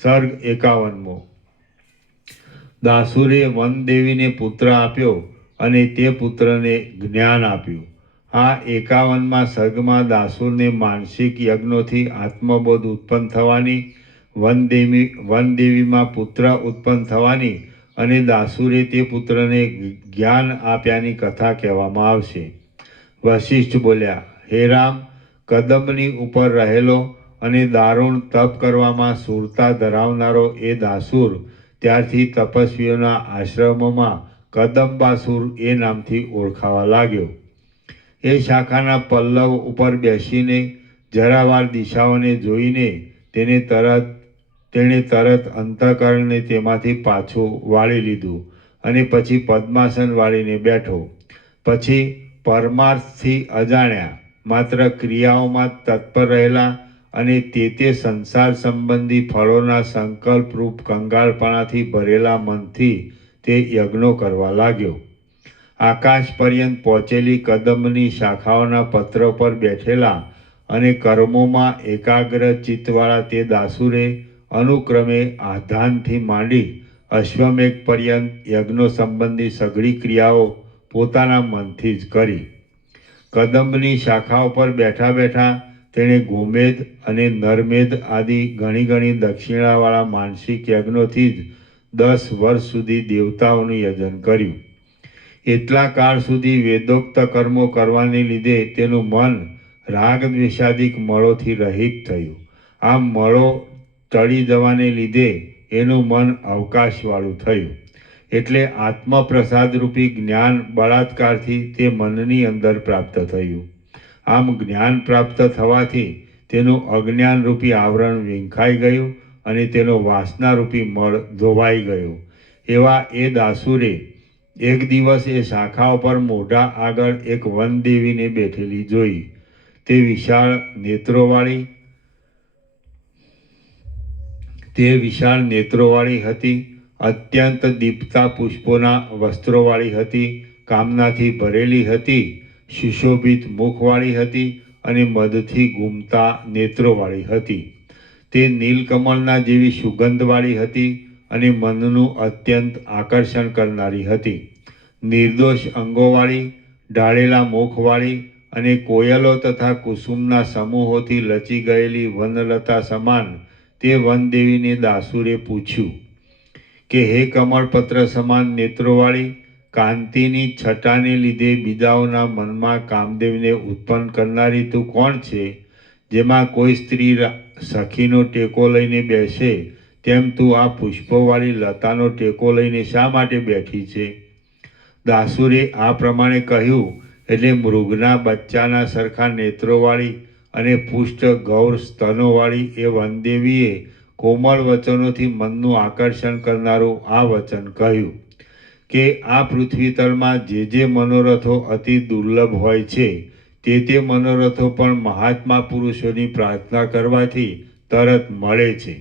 સર્ગ 51મો. દાસુરે વનદેવીને પુત્ર આપ્યો અને તે પુત્રને જ્ઞાન આપ્યું. આ 51મા સર્ગમાં દાસુરને માનસિક યજ્ઞોથી આત્મબોધ ઉત્પન્ન થવાની, વનદેવીમાં પુત્ર ઉત્પન્ન થવાની અને દાસુરે તે પુત્રને જ્ઞાન આપ્યાની કથા કહેવામાં આવશે. વશિષ્ઠ બોલ્યા, હે રામ, કદંબની ઉપર રહેલો અને દારૂણ તપ કરવામાં સુરતા ધરાવનારો એ દાસુર ત્યારથી તપસ્વીઓના આશ્રમોમાં કદંબાસુર એ નામથી ઓળખાવા લાગ્યો. એ શાખાના પલ્લવ ઉપર બેસીને જરાવાર દિશાઓને જોઈને તેણે તરત અંતઃકરણને તેમાંથી પાછું વાળી લીધું અને પછી પદ્માસન વાળીને બેઠો. પછી પરમાર્થથી અજાણ્યા માત્ર ક્રિયાઓમાં તત્પર રહેલા અને તે સંસાર સંબંધી ફળોના સંકલ્પરૂપ કંગાળપણાથી ભરેલા મનથી તે યજ્ઞો કરવા લાગ્યો. આકાશ પર્યંત પહોંચેલી કદંબની શાખાઓના પત્ર પર બેઠેલા અને કર્મોમાં એકાગ્ર ચિત્તવાળા તે દાસુરે અનુક્રમે આધાનથી માંડી અશ્વમેઘ પર્યંત યજ્ઞો સંબંધી સઘળી ક્રિયાઓ પોતાના મનથી જ કરી. કદંબની શાખાઓ પર બેઠા બેઠા તેણે ગોમેદ અને નરમેદ આદિ ઘણી દક્ષિણાવાળા માનસિક યજ્ઞોથી જ 10 વર્ષ સુધી દેવતાઓનું યજન કર્યું. એટલા કાળ સુધી વેદોક્ત કર્મો કરવાને લીધે તેનું મન રાગ દ્વેષાદિક મળોથી રહિત થયું. આ મળો ટળી જવાને લીધે એનું મન અવકાશવાળું થયું. એટલે આત્મપ્રસાદરૂપી જ્ઞાન બળાત્કારથી તે મનની અંદર પ્રાપ્ત થયું. આમ જ્ઞાન પ્રાપ્ત થવાથી તેનું અજ્ઞાનરૂપી આવરણ વીંખાઈ ગયું અને તેનો વાસનારૂપી મળ ધોવાઈ ગયો. એવા એ દાસુરે એક દિવસ એ શાખા પર મોઢા આગળ એક વનદેવીને બેઠેલી જોઈ. તે વિશાળ નેત્રોવાળી હતી, અત્યંત દીપતા પુષ્પોના વસ્ત્રોવાળી હતી, કામનાથી ભરેલી હતી, સુશોભિત મુખવાળી હતી અને મદથી ઘૂમતા નેત્રોવાળી હતી. તે નીલકમળના જેવી સુગંધવાળી હતી અને મનનું અત્યંત આકર્ષણ કરનારી હતી. નિર્દોષ અંગોવાળી, ઢાળેલા મુખવાળી અને કોયલો તથા કુસુમના સમૂહોથી લચી ગયેલી વનલતા સમાન તે વનદેવીને દાસુરે પૂછ્યું કે હે કમળપત્ર સમાન નેત્રોવાળી, કાંતિની છટાને લીધે બીજાઓના મનમાં કામદેવને ઉત્પન્ન કરનારી તું કોણ છે? જેમાં કોઈ સ્ત્રી સખીનો ટેકો લઈને બેસે તેમ તું આ પુષ્પોવાળી લતાનો ટેકો લઈને શા માટે બેઠી છે? દાસુરે આ પ્રમાણે કહ્યું એટલે મૃગના બચ્ચાના સરખા નેત્રોવાળી અને પુષ્ટ ગૌર સ્તનોવાળી એ વનદેવીએ કોમળ વચનોથી મનનું આકર્ષણ કરનારું આ વચન કહ્યું કે આ પૃથ્વી તળમાં જે મનોરથો અતિ દુર્લભ હોય છે તે મનોરથો પણ મહાત્મા પુરુષોની પ્રાર્થના કરવાથી તરત મળે છે.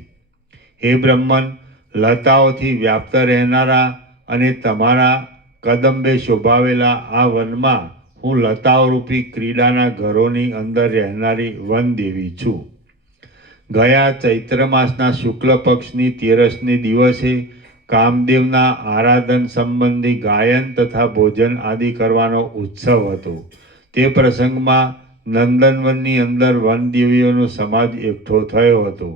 હે બ્રહ્મન, લતાઓથી વ્યાપ્ત રહેનારા અને તમારા કદંબે શોભાવેલા આ વનમાં હું લતાઓરૂપી ક્રીડાના ઘરોની અંદર રહેનારી વનદેવી છું. ગયા ચૈત્ર માસના શુક્લ પક્ષની 13ને દિવસે કામદેવના આરાધન સંબંધી ગાયન તથા ભોજન આદિ કરવાનો ઉત્સવ હતો. તે પ્રસંગમાં નંદનવનની અંદર વનદેવીઓનો સમાજ એકઠો થયો હતો.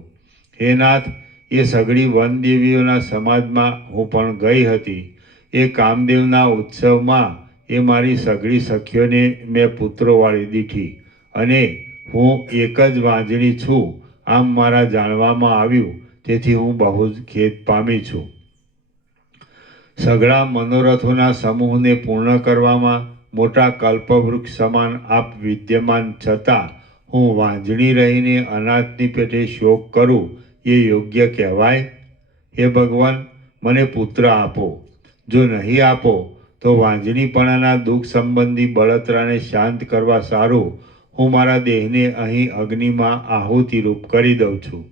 હે નાથ, એ સઘળી વનદેવીઓના સમાજમાં હું પણ ગઈ હતી. એ કામદેવના ઉત્સવમાં એ મારી સઘળી સખીઓને મેં પુત્રો વાળી દીઠી અને હું એક જ વાંજણી છું આમ મારા જાણવામાં આવ્યું. તેથી હું બહુ જ ખેદ પામી છું. સઘળા મનોરથોના સમૂહને પૂર્ણ કરવામાં મોટા કલ્પવૃક્ષ સમાન આપ વિદ્યમાન છતાં હું વાંજણી રહીને અનાથની પેટે શોક કરું એ યોગ્ય કહેવાય? હે ભગવાન, મને પુત્ર આપો. જો નહીં આપો તો વાંજણીપણાના દુઃખ સંબંધી બળતરાને શાંત કરવા સારું હું મારા દેહને અહીં અગ્નિમાં આહુતિરૂપ કરી દઉં છું.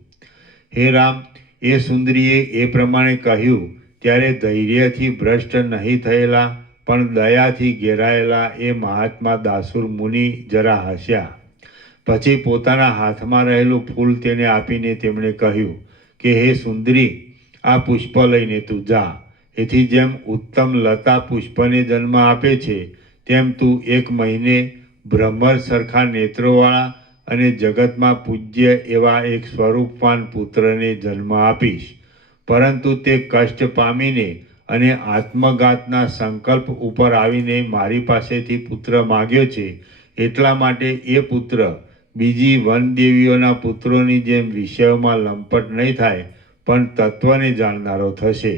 હે રામ, એ સુંદરીએ એ પ્રમાણે કહ્યું ત્યારે ધૈર્યથી ભ્રષ્ટ નહીં થયેલા પણ દયાથી ઘેરાયેલા એ મહાત્મા દાસુર મુનિ જરા હસ્યા. પછી પોતાના હાથમાં રહેલું ફૂલ તેને આપીને તેમણે કહ્યું કે હે સુંદરી, આ પુષ્પ લઈને તું જા. એથી જેમ ઉત્તમ લતા પુષ્પને જન્મ આપે છે તેમ તું 1 મહિને ભ્રમર સરખા નેત્રોવાળા અને જગતમાં પૂજ્ય એવા એક સ્વરૂપવાન પુત્રને જન્મ આપીશ. પરંતુ તે કષ્ટ પામીને અને આત્મઘાતના સંકલ્પ ઉપર આવીને મારી પાસેથી પુત્ર માગ્યો છે. એટલા માટે એ પુત્ર બીજી વનદેવીઓના પુત્રોની જેમ વિષયોમાં લંપટ નહીં થાય, પણ તત્વને જાણનારો થશે.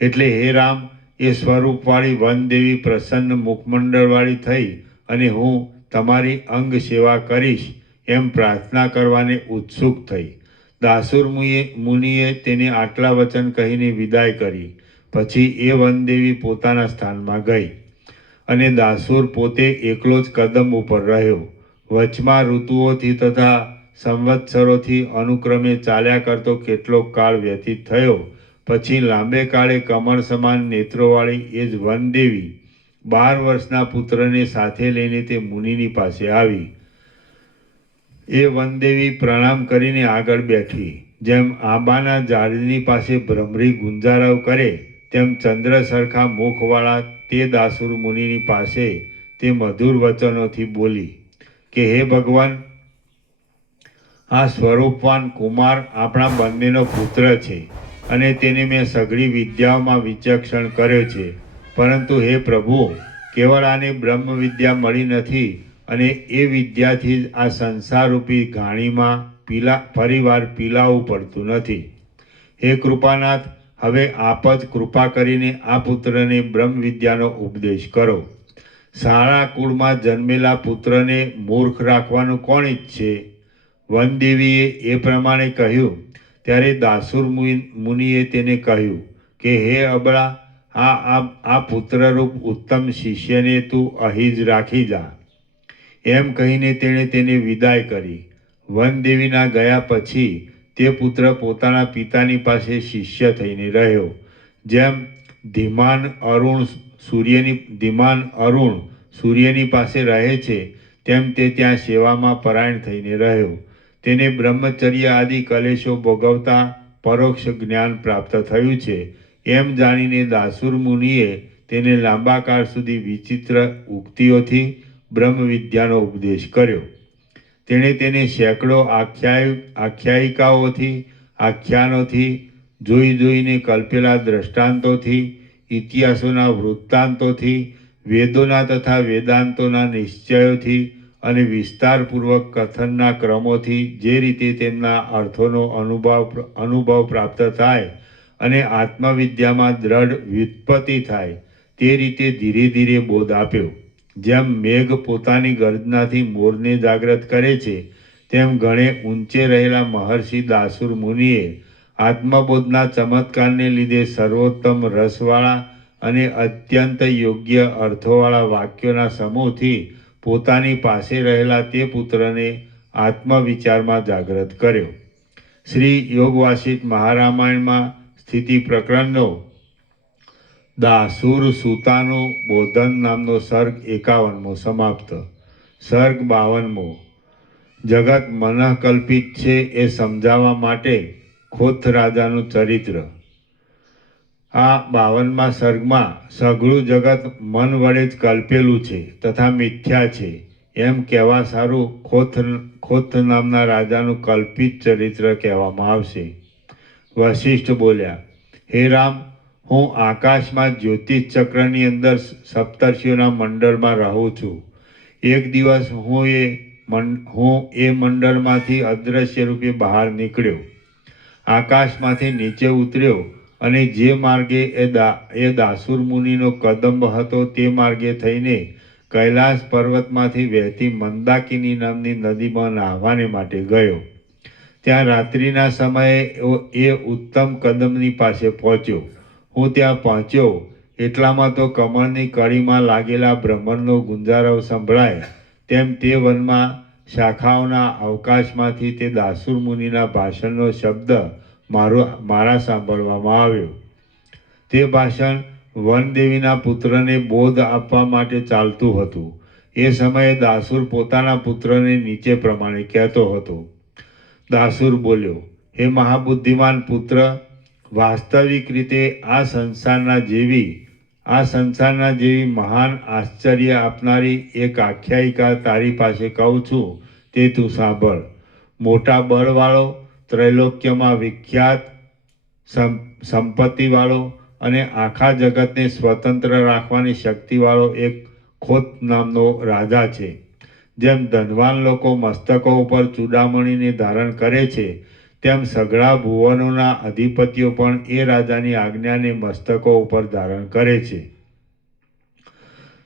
એટલે હે રામ, એ સ્વરૂપવાળી વનદેવી પ્રસન્ન મુખમંડળવાળી થઈ અને હું તમારી અંગ સેવા કરીશ એમ પ્રાર્થના કરવાને ઉત્સુક થઈ. દાસુર મુનિએ તેને આટલા વચન કહીને વિદાય કરી. પછી એ વનદેવી પોતાના સ્થાનમાં ગઈ અને દાસુર પોતે એકલો જ કદમ ઉપર રહ્યો. વચમાં ઋતુઓથી તથા સંવત્સરોથી અનુક્રમે ચાલ્યા કરતો કેટલોક કાળ વ્યતીત થયો. પછી લાંબે કાળે કમળ સમાન નેત્રોવાળી એ જ વનદેવી 12 વર્ષના પુત્રને સાથે લઈને તે મુનિની પાસે આવી. એ વનદેવી પ્રણામ કરીને આગળ બેઠી. જેમ આંબાના ઝાડની પાસે ભ્રમરી ગુંજારવ કરે તેમ ચંદ્ર સરખા મુખવાળા તે દાસુર મુનિની પાસે તે મધુર વચનોથી બોલી કે હે ભગવાન, આ સ્વરૂપવાન કુમાર આપણા બંનેનો પુત્ર છે અને તેને મેં સઘળી વિદ્યાઓમાં વિચક્ષણ કર્યો છે. પરંતુ હે પ્રભુ, કેવળ આને બ્રહ્મ વિદ્યા મળી નથી અને એ વિદ્યાથી જ આ સંસારરૂપી ઘાણીમાં ફરીવાર પીલાવું પડતું નથી. હે કૃપાનાથ, હવે આપ જ કૃપા કરીને આ પુત્રને બ્રહ્મ વિદ્યાનો ઉપદેશ કરો. સારા કુળમાં જન્મેલા પુત્રને મૂર્ખ રાખવાનું કોણ ઈચ્છે? વનદેવીએ એ પ્રમાણે કહ્યું. ત્યારે દાસુર મુનિએ તેને કહ્યું કે હે અબળા, આ પુત્રરૂપ ઉત્તમ શિષ્યને તું અહીં જ રાખી જા. એમ કહીને તેણે તેને વિદાય કરી. વનદેવીના ગયા પછી તે પુત્ર પોતાના પિતાની પાસે શિષ્ય થઈને રહ્યો. જેમ ધીમાન અરુણ સૂર્યની પાસે રહે છે તેમ તે ત્યાં સેવામાં પરાયણ થઈને રહ્યો. તેને બ્રહ્મચર્ય આદિ કલેશો ભોગવતા પરોક્ષ જ્ઞાન પ્રાપ્ત થયું છે એમ જાણીને દાસુર મુનિએ તેને લાંબા કાળ સુધી વિચિત્ર ઉક્તિઓથી બ્રહ્મ વિદ્યાનો ઉપદેશ કર્યો. તેણે તેને સેંકડો આખ્યાનોથી, જોઈને કલ્પેલા દ્રષ્ટાંતોથી, ઇતિહાસોના વૃત્તાંતોથી, વેદોના તથા વેદાંતોના નિશ્ચયોથી અને વિસ્તારપૂર્વક કથનના ક્રમોથી જે રીતે તેમના અર્થોનો અનુભવ પ્રાપ્ત થાય અને આત્મવિદ્યામાં દ્રઢ વ્યુત્પત્તિ થાય તે રીતે ધીરે ધીરે બોધ આપ્યો. જેમ મેઘ પોતાની ગર્જનાથી મોરને જાગ્રત કરે છે, તેમ ઘણે ઊંચે રહેલા મહર્ષિ દાસુર મુનિએ આત્મબોધના ચમત્કારને લીધે સર્વોત્તમ રસવાળા અને અત્યંત યોગ્ય અર્થોવાળા વાક્યોના સમૂહથી પોતાની પાસે રહેલા તે પુત્રને આત્મવિચારમાં જાગૃત કર્યો. શ્રી યોગવાસિષ્ઠ મહારામાયણમાં સ્થિતિ પ્રકરણનો દાસુર સૂતાનું બોધન નામનો સર્ગ 51મો સમાપ્ત. સર્ગ 52મો. જગત મનઃકલ્પિત છે એ સમજાવવા માટે ખોથ રાજાનું ચરિત્ર. આ 52મા સર્ગમાં સઘળું જગત મન વડે જ કલ્પેલું છે તથા મિથ્યા છે એમ કહેવા સારું ખોથ નામના રાજાનું કલ્પિત ચરિત્ર કહેવામાં આવશે. વશિષ્ઠ બોલ્યા, હે રામ, હું આકાશમાં જ્યોતિષ ચક્રની અંદર સપ્તર્ષિઓના મંડળમાં રહું છું. એક દિવસ હું એ મંડળમાંથી અદૃશ્ય રૂપે બહાર નીકળ્યો. આકાશમાંથી નીચે ઉતર્યો અને જે માર્ગે એ દાસુર મુનિનો કદંબ હતો તે માર્ગે થઈને કૈલાસ પર્વતમાંથી વહેતી મંદાકિની નામની નદીમાં નાહવાને માટે ગયો. ત્યાં રાત્રિના સમયે એ ઉત્તમ કદમની પાસે પહોંચ્યો. હું ત્યાં પહોંચ્યો એટલામાં તો કમળની કળીમાં લાગેલા ભ્રમરનો ગુંજારવ સંભળાય. તેમ તે વનમાં શાખાઓના અવકાશમાંથી તે દાસુર મુનિના ભાષણનો શબ્દ મારા સાંભળવામાં આવ્યો. તે ભાષણ વનદેવીના પુત્રને બોધ આપવા માટે ચાલતું હતું. એ સમયે દાસુર પોતાના પુત્રને નીચે પ્રમાણે કહેતો હતો. દાસુર બોલ્યો, હે મહાબુદ્ધિમાન પુત્ર, વાસ્તવિક રીતે આ સંસારના જેવી મહાન આશ્ચર્ય આપનારી એક આખ્યાયિકા તારી પાસે કહું છું, તે તું સાંભળ. મોટા બળવાળો, ત્રૈલોક્યમાં વિખ્યાત સંપત્તિવાળો અને આખા જગતને સ્વતંત્ર રાખવાની શક્તિવાળો એક ખોત નામનો રાજા છે. જેમ ધનવાન લોકો મસ્તકો ઉપર ચૂડામણીને ધારણ કરે છે, તેમ સઘળા ભુવનોના અધિપતિઓ પણ એ રાજાની આજ્ઞાને મસ્તકો ઉપર ધારણ કરે છે.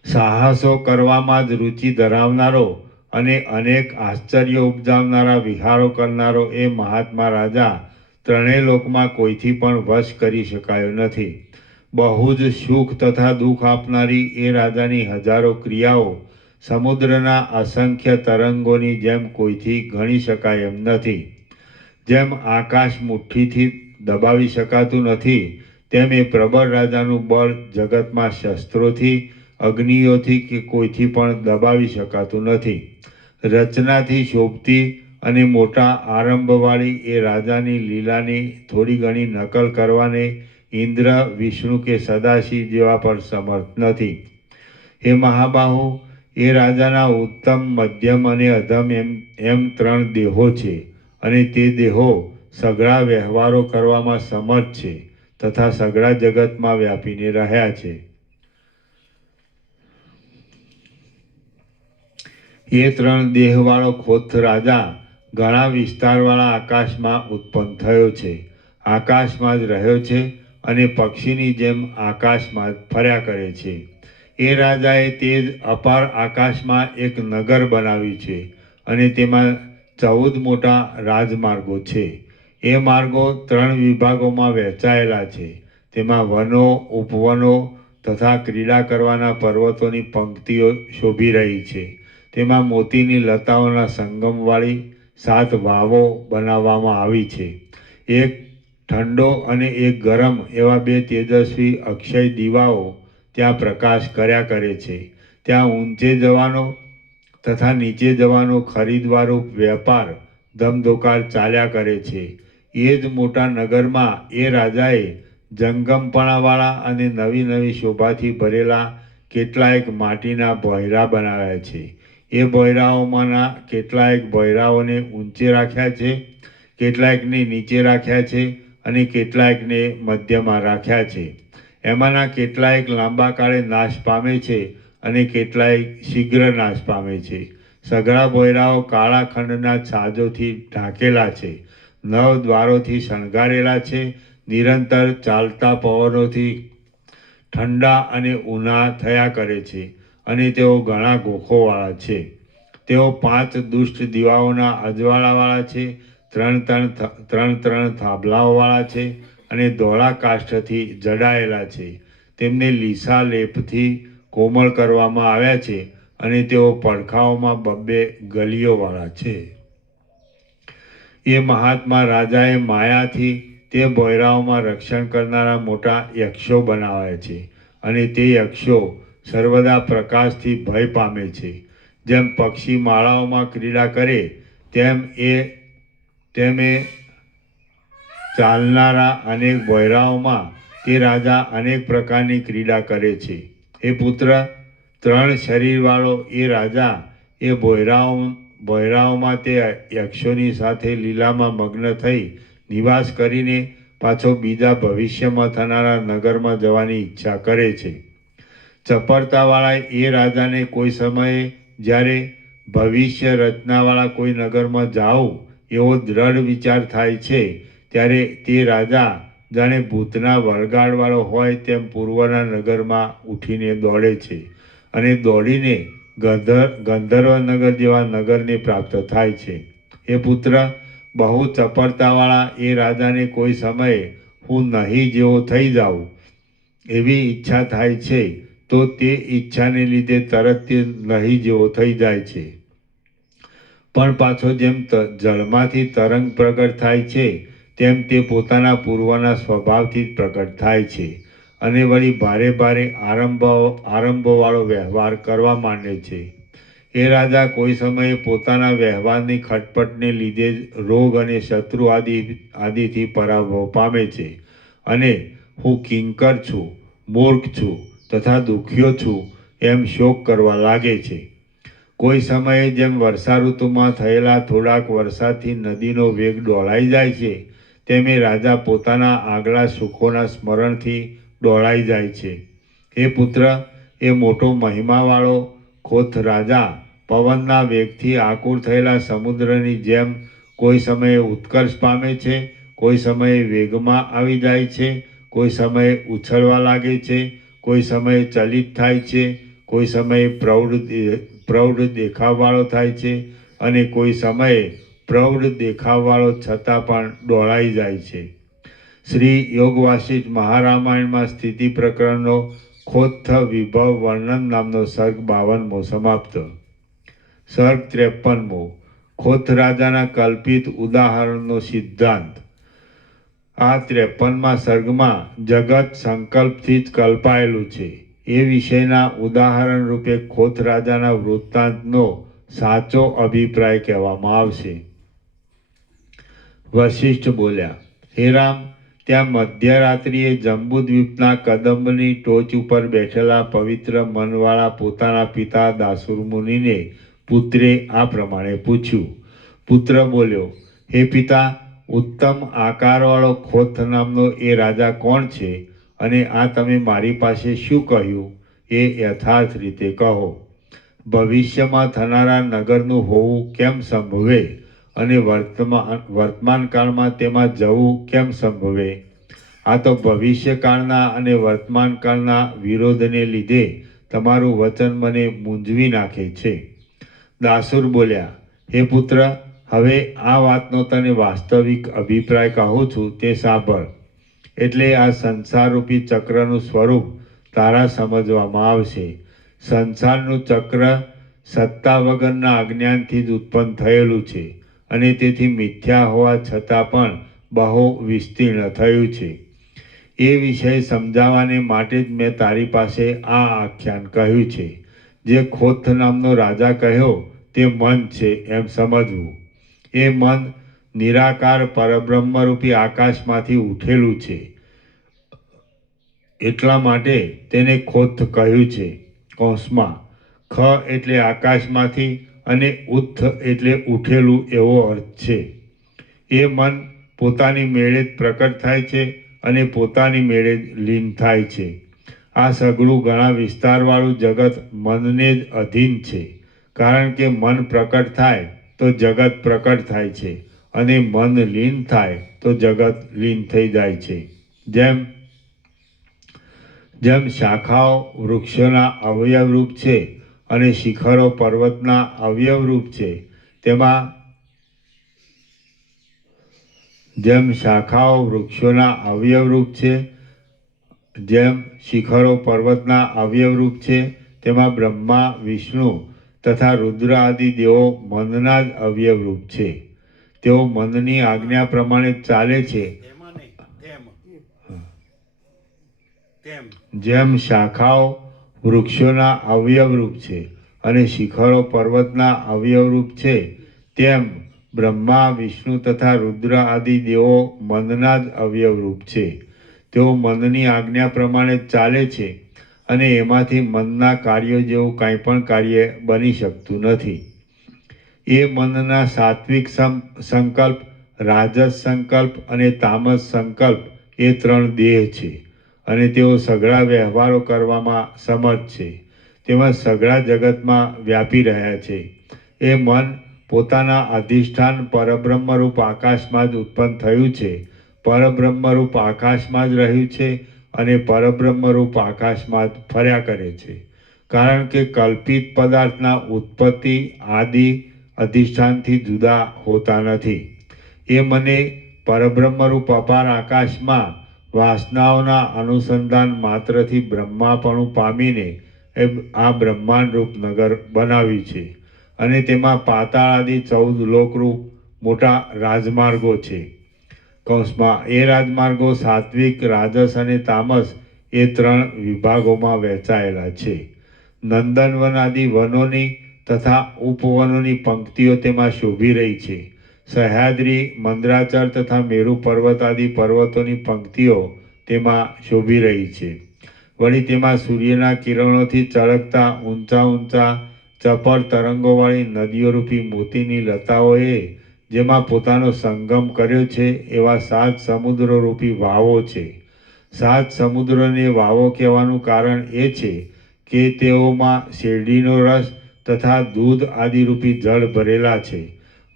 સાહસો કરવામાં જ રુચિ ધરાવનારો અને અનેક આશ્ચર્યો ઉપજાવનારા વિહારો કરનારો એ મહાત્મા રાજા ત્રણેય લોકમાં કોઈથી પણ વશ કરી શકાયો નથી. બહુ જ સુખ તથા દુઃખ આપનારી એ રાજાની હજારો ક્રિયાઓ સમુદ્રના અસંખ્ય તરંગોની જેમ કોઈથી ગણી શકાય એમ નથી. જેમ આકાશ મુઠ્ઠીથી દબાવી શકાતું નથી, તેમ એ પ્રબળ રાજાનું બળ જગતમાં શસ્ત્રોથી, અગ્નિઓથી કે કોઈથી પણ દબાવી શકાતું નથી. રચનાથી શોભતી અને મોટા આરંભવાળી એ રાજાની લીલાની થોડી ઘણી નકલ કરવાને ઇન્દ્ર, વિષ્ણુ કે સદાશિવ જેવા પર સમર્થ નથી. હે મહાબાહુ, એ રાજાના ઉત્તમ, મધ્યમ અને અધમ એમ ત્રણ દેહો છે, અને તે દેહો સઘળા વ્યવહારો કરવામાં સમર્થ છે તથા સઘળા જગતમાં વ્યાપીને રહ્યા છે. એ ત્રણ દેહવાળો ખોત રાજા ઘણા વિસ્તારવાળા આકાશમાં ઉત્પન્ન થયો છે, આકાશમાં જ રહ્યો છે અને પક્ષીની જેમ આકાશમાં જ ફર્યા કરે છે. એ રાજાએ તે જ અપાર આકાશમાં એક નગર બનાવ્યું છે અને તેમાં 14 મોટા રાજમાર્ગો છે. એ માર્ગો 3 વિભાગોમાં વહેંચાયેલા છે. તેમાં વનો, ઉપવનો તથા ક્રીડા કરવાના પર્વતોની પંક્તિઓ શોભી રહી છે. તેમાં મોતીની લતાઓના સંગમવાળી 7 વાવો બનાવવામાં આવી છે. એક ઠંડો અને એક ગરમ એવા 2 તેજસ્વી અક્ષય દીવાઓ ત્યાં પ્રકાશ કર્યા કરે છે. ત્યાં ઊંચે જવાનો તથા નીચે જવાનો ખરીદવારૂપ વેપાર ધમધોકાર ચાલ્યા કરે છે. એ જ મોટા નગરમાં એ રાજાએ જંગમપણાવાળા અને નવી નવી શોભાથી ભરેલા કેટલાયક માટીના ભોંયરા બનાવ્યા છે. એ ભોંયરાઓમાંના કેટલાયક ભોંયરાઓને ઊંચે રાખ્યા છે, કેટલાયકને નીચે રાખ્યા છે અને કેટલાયકને મધ્યમાં રાખ્યા છે. એમાંના કેટલાયક લાંબા કાળે નાશ પામે છે અને કેટલાયક શીઘ્ર નાશ પામે છે. સઘળા ભોંયરાઓ કાળા ખંડના છાજોથી ઢાંકેલા છે, 9 દ્વારોથી શણગારેલા છે, નિરંતર ચાલતા પવનોથી ઠંડા અને ઊના થયા કરે છે અને તેઓ ઘણા ગોખોવાળા છે. તેઓ 5 દુષ્ટ દીવાઓના અજવાળાવાળા છે, 3 થાંભલાઓવાળા છે અને ધોળા કાષ્ઠથી જડાયેલા છે. તેમને લીસા લેપથી કોમળ કરવામાં આવ્યા છે અને તેઓ પડખાઓમાં 2 ગલીઓવાળા છે. એ મહાત્મા રાજાએ માયાથી તે ભોંયરાઓમાં રક્ષણ કરનારા મોટા યક્ષો બનાવ્યા છે અને તે યક્ષો સર્વદા પ્રકાશથી ભય પામે છે. જેમ પક્ષી માળાઓમાં ક્રીડા કરે તેમ એ ચાલનારા અનેક ભોંયરાઓમાં તે રાજા અનેક પ્રકારની ક્રીડા કરે છે. એ પુત્ર, 3 શરીરવાળો એ રાજા એ ભોંયરાઓમાં તે યક્ષોની સાથે લીલામાં મગ્ન થઈ નિવાસ કરીને પાછો બીજા ભવિષ્યમાં થનારા નગરમાં જવાની ઈચ્છા કરે છે. ચપળતાવાળા એ રાજાને કોઈ સમયે જ્યારે ભવિષ્ય રચનાવાળા કોઈ નગરમાં જાઓ એવો દ્રઢ વિચાર થાય છે, ત્યારે તે રાજા જાણે ભૂતના વળગાડવાળો હોય તેમ પૂર્વના નગરમાં ઉઠીને દોડે છે અને દોડીને ગંધર્વ નગર જેવા નગરને પ્રાપ્ત થાય છે. એ પુત્ર, બહુ ચપળતાવાળા એ રાજાને કોઈ સમયે હું નહીં જેવો થઈ જાઉં એવી ઈચ્છા થાય છે, તો તે ઈચ્છાને લીધે તરત તે નહીં જેવો થઈ જાય છે. પણ પાછો જેમ જળમાંથી તરંગ પ્રગટ થાય છે તેમ તે પોતાના પૂર્વના સ્વભાવથી જ પ્રગટ થાય છે અને વળી ભારે ભારે આરંભવાળો વ્યવહાર કરવા માંડે છે. એ રાજા કોઈ સમયે પોતાના વ્યવહારની ખટપટને લીધે જ રોગ અને શત્રુ આદિથી પરાભવ પામે છે અને હું કિંકર છું, મૂર્ખ છું તથા દુખ્યો છું એમ શોક કરવા લાગે છે. કોઈ સમયે જેમ વર્ષા ઋતુમાં થયેલા થોડાક વરસાદથી નદીનો વેગ ડોલાઈ જાય છે, તેમ એ રાજા પોતાના આગલા સુખોના સ્મરણથી દોડાઈ જાય છે. હે પુત્ર, એ મોટો મહિમાવાળો ખોથ રાજા પવનના વેગથી આકુર થયેલા સમુદ્રની જેમ કોઈ સમયે ઉત્કર્ષ પામે છે, કોઈ સમયે વેગમાં આવી જાય છે, કોઈ સમયે ઉછળવા લાગે છે, કોઈ સમયે ચલિત થાય છે, કોઈ સમયે પ્રૌઢ દેખાવવાળો થાય છે અને કોઈ સમયે પ્રૌઢ દેખાવવાળો છતાં પણ દોડાઈ જાય છે. શ્રી યોગ વાસિષ્ઠ મહારામાયણમાં સ્થિતિ પ્રકરણનો ખોત્થ વિભવ વર્ણન નામનો સર્ગ 52મો સમાપ્ત. સર્ગ 53મો ખોથ રાજાના કલ્પિત ઉદાહરણનો સિદ્ધાંત. આ 53મા સર્ગમાં જગત સંકલ્પથી જ કલ્પાયેલું છે એ વિષયના ઉદાહરણ રૂપે ખોથ રાજાના વૃત્તાંતનો સાચો અભિપ્રાય કહેવામાં આવશે. વશિષ્ઠ બોલ્યા, હે રામ, ત્યાં મધ્યરાત્રિએ જંબુદ્વીપના કદંબની ટોચ ઉપર બેઠેલા પવિત્ર મનવાળા પોતાના પિતા દાસુર મુનિને પુત્રે આ પ્રમાણે પૂછ્યું. પુત્ર બોલ્યો, હે પિતા, ઉત્તમ આકારવાળો ખોથ નામનો એ રાજા કોણ છે અને આ તમે મારી પાસે શું કહ્યું એ યથાર્થ રીતે કહો. ભવિષ્યમાં થનારા નગરનું હોવું કેમ સંભવે અને વર્તમાન કાળમાં તેમાં જવું કેમ સંભવે? આ તો ભવિષ્યકાળના અને વર્તમાન કાળના વિરોધને લીધે તમારું વચન મને મૂંઝવી નાખે છે. દાસુર બોલ્યા, હે પુત્ર, હવે આ વાતનો તને વાસ્તવિક અભિપ્રાય કહું છું તે સાંભળ. એટલે આ સંસારરૂપી ચક્રનું સ્વરૂપ તારા સમજવામાં આવશે. સંસારનું ચક્ર સત્તા વગરના અજ્ઞાનથી જ ઉત્પન્ન થયેલું છે અને તેથી મિથ્યા હોવા છતાં પણ બહુ વિસ્તીર્ણ થયું છે. એ વિષય સમજાવવાને માટે જ મેં તારી પાસે આ આખ્યાન કહ્યું છે. જે ખોથ નામનો રાજા કહ્યો તે મન છે એમ સમજવું. એ મન નિરાકાર પરબ્રહ્મરૂપી આકાશમાંથી ઉઠેલું છે. એટલા માટે તેને ખોથ કહ્યું છે. કૌંસમાં ખ એટલે આકાશમાંથી અને ઉત્થ એટલે ઉઠેલું એવો અર્થ છે. એ મન પોતાની મેળે જ પ્રકટ થાય છે અને પોતાની મેળે જ લીન થાય છે. આ સઘળું ઘણા વિસ્તારવાળું જગત મનને જ અધીન છે. કારણ કે મન પ્રકટ થાય તો જગત પ્રકટ થાય છે અને મન લીન થાય તો જગત લીન થઈ જાય છે. જેમ શાખાઓ વૃક્ષોના અવયવરૂપ છે અને શિખરો પર્વતના અવયવરૂપ છે, તેમાં જેમ શાખાઓ વૃક્ષોના અવયવરૂપ છે, જેમ શિખરો પર્વતના અવયવરૂપ છે, તેમાં બ્રહ્મા, વિષ્ણુ તથા રુદ્ર આદિ દેવો મનના જ અવયવરૂપ છે. તેઓ મનની આજ્ઞા પ્રમાણે ચાલે છે. તેમાં નહીં, તેમ. જેમ શાખાઓ વૃક્ષોના અવયવરૂપ છે અને શિખરો પર્વતના અવયવરૂપ છે, તેમ બ્રહ્મા, વિષ્ણુ તથા રુદ્ર આદિ દેવો મનના જ અવયવરૂપ છે. તેઓ મનની આજ્ઞા પ્રમાણે ચાલે છે અને એમાંથી મનના કાર્યો જેવું કાંઈ પણ કાર્ય બની શકતું નથી. એ મનના સાત્વિક સંકલ્પ, રાજસ સંકલ્પ અને તામસ સંકલ્પ એ 3 દેહ છે અને તેઓ સઘળા વ્યવહારો કરવામાં સમર્થ છે. તેમાં સઘળા જગતમાં વ્યાપી રહ્યા છે. એ મન પોતાના અધિષ્ઠાન પરબ્રહ્મરૂપ આકાશમાં જ ઉત્પન્ન થયું છે, પરબ્રહ્મરૂપ આકાશમાં જ રહ્યું છે અને પરબ્રહ્મરૂપ આકાશમાં જ ફર્યા કરે છે. કારણ કે કલ્પિત પદાર્થના ઉત્પત્તિ આદિ અધિષ્ઠાનથી જુદા હોતા નથી. એ મને પરબ્રહ્મરૂપ અપાર આકાશમાં વાસનાઓના અનુસંધાન માત્રથી બ્રહ્માપણું પામીને આ બ્રહ્માંડ રૂપ નગર બનાવ્યું છે અને તેમાં પાતાળ આદિ 14 લોકરૂપ મોટા રાજમાર્ગો છે. કૌંસમાં એ રાજમાર્ગો સાત્વિક, રાજસ અને તામસ એ 3 વિભાગોમાં વહેંચાયેલા છે. નંદનવન આદિ વનોની તથા ઉપવનોની પંક્તિઓ તેમાં શોભી રહી છે. સહ્યાદ્રી, મંદરાચલ તથા મેરુ પર્વત આદિ પર્વતોની પંક્તિઓ તેમાં શોભી રહી છે. વળી તેમાં સૂર્યના કિરણોથી ચળકતા ઊંચા ચપળ તરંગોવાળી નદીઓરૂપી મોતીની લતાઓએ જેમાં પોતાનો સંગમ કર્યો છે એવા 7 સમુદ્રરૂપી વાવો છે. સાત સમુદ્રને વાવો કહેવાનું કારણ એ છે કે તેઓમાં શેરડીનો રસ તથા દૂધ આદિરૂપી જળ ભરેલા છે.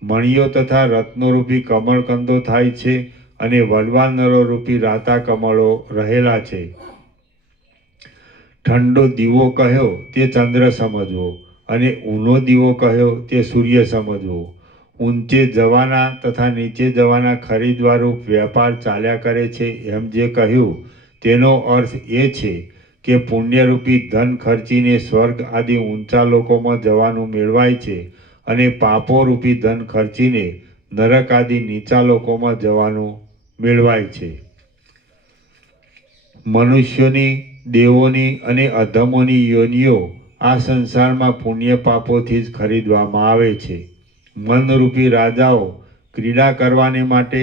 મણિયો તથા રત્નોરૂપી કમળકંદો થાય છે અને વડવા નરોરૂપી રાતા કમળો રહેલા છે. ઠંડો દીવો કહ્યો તે ચંદ્ર સમજવો અને ઊનો દીવો કહ્યો તે સૂર્ય સમજવો. ઊંચે જવાના તથા નીચે જવાના ખરીદવારૂપ વેપાર ચાલ્યા કરે છે એમ જે કહ્યું તેનો અર્થ એ છે કે પુણ્યરૂપી ધન ખર્ચીને સ્વર્ગ આદિ ઊંચા લોકોમાં જવાનું મેળવાય છે અને પાપોરૂપી ધન ખર્ચીને નરક આદિ નીચા લોકોમાં જવાનું મેળવાય છે. મનુષ્યોની, દેવોની અને અધમોની યોનિઓ આ સંસારમાં પુણ્ય પાપોથી જ ખરીદવામાં આવે છે. મનરૂપી રાજાઓ ક્રીડા કરવાને માટે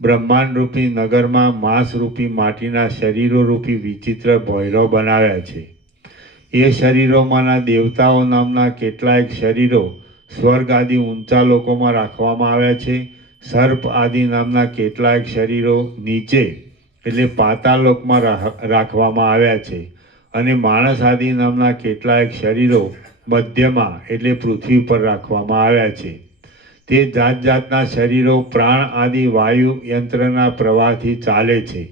બ્રહ્માંડરૂપી નગરમાં માંસરૂપી માટીના શરીરોરૂપી વિચિત્ર ભોયરો બનાવ્યા છે. એ શરીરોમાંના દેવતાઓ નામના કેટલાયક શરીરો સ્વર્ગ આદિ ઊંચા લોકોમાં રાખવામાં આવ્યા છે. સર્પ આદિ નામના કેટલાયક શરીરો નીચે એટલે પાતાળલોકમાં રાખવામાં આવ્યા છે અને માણસ આદિ નામના કેટલાયક શરીરો મધ્યમાં એટલે પૃથ્વી પર રાખવામાં આવ્યા છે. તે જાત જાતના શરીરો પ્રાણ આદિ વાયુ યંત્રના પ્રવાહથી ચાલે છે,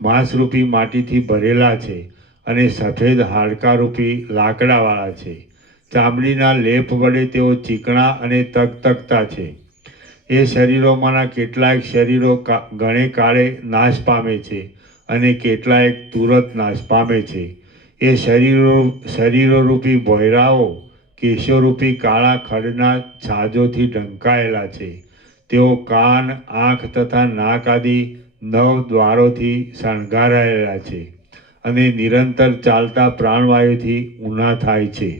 માંસરૂપી માટીથી ભરેલા છે અને સફેદ હાડકારૂપી લાકડાવાળા છે. ચામડીના લેપ વડે તેઓ ચીકણા અને તકતકતા છે. એ શરીરોમાંના કેટલાક શરીરો ઘણે કાળે નાશ પામે છે અને કેટલાક તુરત નાશ પામે છે. એ શરીરોરૂપી ભોયરાઓ કેશોરૂપી કાળા ખડના છાજોથી ઢંકાયેલા છે. તેઓ કાન, આંખ તથા નાક આદિ 9 દ્વારોથી શણગારાયેલા છે અને નિરંતર ચાલતા પ્રાણવાયુથી ઊના થાય છે,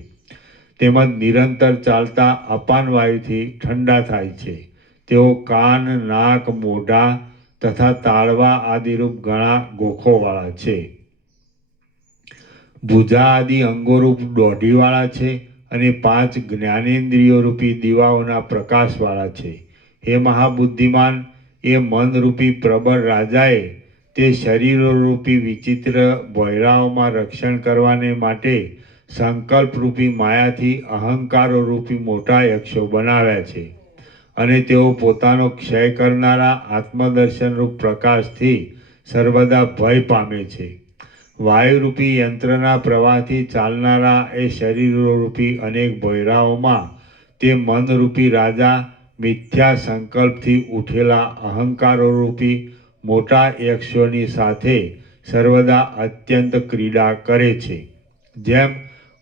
તેમજ નિરંતર ચાલતા અપાન વાયુથી ઠંડા થાય છે. તેઓ કાન, નાક, મોઢા તથા તાળવા આદિરૂપ ઘણા ગોખોવાળા છે. ભુજા આદિ અંગોરૂપ દોઢીવાળા છે અને 5 જ્ઞાનેન્દ્રિયોરૂપી દીવાઓના પ્રકાશવાળા છે. હે મહાબુદ્ધિમાન, એ મનરૂપી પ્રબળ રાજાએ તે શરીરોરૂપી વિચિત્ર ભોયરાઓમાં રક્ષણ કરવાને માટે સંકલ્પરૂપી માયાથી અહંકારોરૂપી મોટા યક્ષો બનાવ્યા છે અને તેઓ પોતાનો ક્ષય કરનારા આત્મદર્શનરૂપ પ્રકાશથી સર્વદા ભય પામે છે. વાયુરૂપી યંત્રના પ્રવાહથી ચાલનારા એ શરીરોરૂપી અનેક ભોયરાઓમાં તે મનરૂપી રાજા મિથ્યા સંકલ્પથી ઉઠેલા અહંકારોરૂપી મોટા યક્ષોની સાથે સર્વદા અત્યંત ક્રીડા કરે છે. જેમ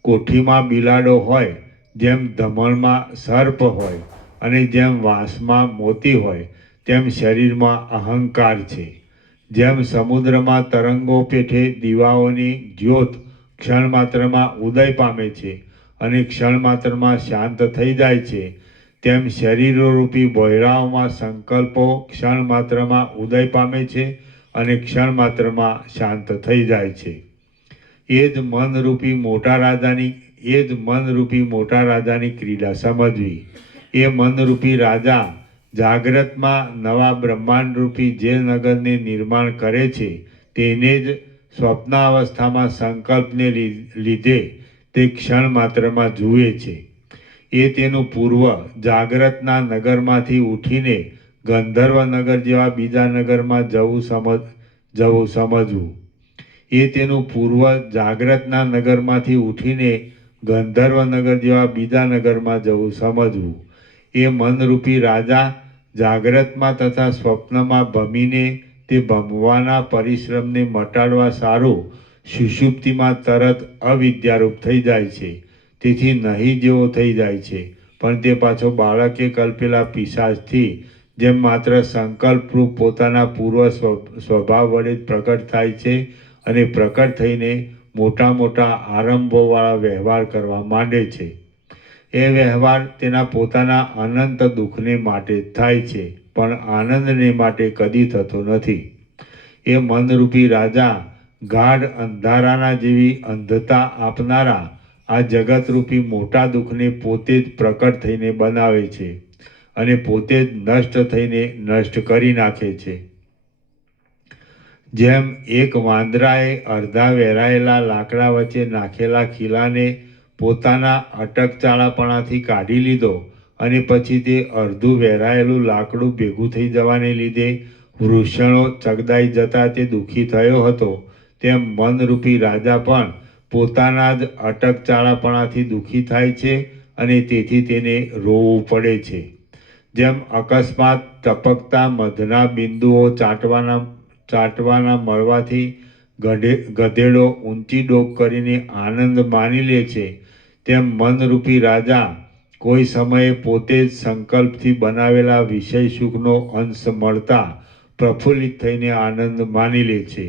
કોઠીમાં બિલાડો હોય, જેમ ધમણમાં સર્પ હોય અને જેમ વાંસમાં મોતી હોય, તેમ શરીરમાં અહંકાર છે. જેમ સમુદ્રમાં તરંગો પેઠે દીવાઓની જ્યોત ક્ષણમાત્રમાં ઉદય પામે છે અને ક્ષણમાત્રમાં શાંત થઈ જાય છે, તેમ શરીરોરૂપી ભોયરાઓમાં સંકલ્પો ક્ષણમાત્રમાં ઉદય પામે છે અને ક્ષણમાત્રમાં શાંત થઈ જાય છે. એ જ મનરૂપી મોટા રાજાની ક્રીડા સમજવી. એ મનરૂપી રાજા જાગ્રતમાં નવા બ્રહ્માંડરૂપી જે નગરને નિર્માણ કરે છે તેને જ સ્વપ્નાવસ્થામાં સંકલ્પને લીધે તે ક્ષણ માત્રમાં જુએ છે. એ તેનું પૂર્વ જાગ્રતના નગરમાંથી ઉઠીને ગંધર્વ નગર જેવા બીજા નગરમાં જવું સમજવું. એ તેનું પૂર્વ જાગ્રતના નગરમાંથી ઉઠીને ગંધર્વ નગર જેવા બીજા નગરમાં જવું સમજવું. એ મનરૂપી રાજા જાગ્રતમાં તથા સ્વપ્નમાં ભમીને તે ભમવાના પરિશ્રમને મટાડવા સારું સુષુપ્તિમાં તરત અવિદ્યારૂપ થઈ જાય છે. તેથી નહીં જેવો થઈ જાય છે, પણ તે પાછો બાળકે કલ્પેલા પિશાચથી જેમ માત્ર સંકલ્પરૂપ પોતાના પૂર્વ સ્વભાવ વડે પ્રકટ થાય છે અને પ્રકટ થઈને મોટા મોટા આરંભોવાળા વ્યવહાર કરવા માંડે છે. એ વ્યવહાર તેના પોતાના અનંત દુઃખને માટે જ થાય છે, પણ આનંદને માટે કદી થતો નથી. એ મનરૂપી રાજા ગાઢ અંધારાના જેવી અંધતા આપનારા આ જગતરૂપી મોટા દુઃખને પોતે જ પ્રકટ થઈને બનાવે છે અને પોતે જ નષ્ટ થઈને નષ્ટ કરી નાખે છે. જેમ એક વાંદરાએ અડધા વેરાયેલા લાકડા વચ્ચે નાખેલા ખીલાને પોતાના અટકચાળાપણાથી કાઢી લીધો અને પછી તે અડધું વેરાયેલું લાકડું ભેગું થઈ જવાને લીધે વૃષણો ચગદાઈ જતા તે દુઃખી થયો હતો, તેમ મનરૂપી રાજા પણ પોતાના જ અટકચાળાપણાથી દુઃખી થાય છે અને તેથી તેને રોવું પડે છે. જેમ અકસ્માત ટપકતા મધના બિંદુઓ ચાટવાના મળવાથી ગધેડો ઊંચી ડોક કરીને આનંદ માની લે છે, તેમ મનરૂપી રાજા કોઈ સમયે પોતે જ સંકલ્પથી બનાવેલા વિષય સુખનો અંશ મળતા પ્રફુલ્લિત થઈને આનંદ માની લે છે.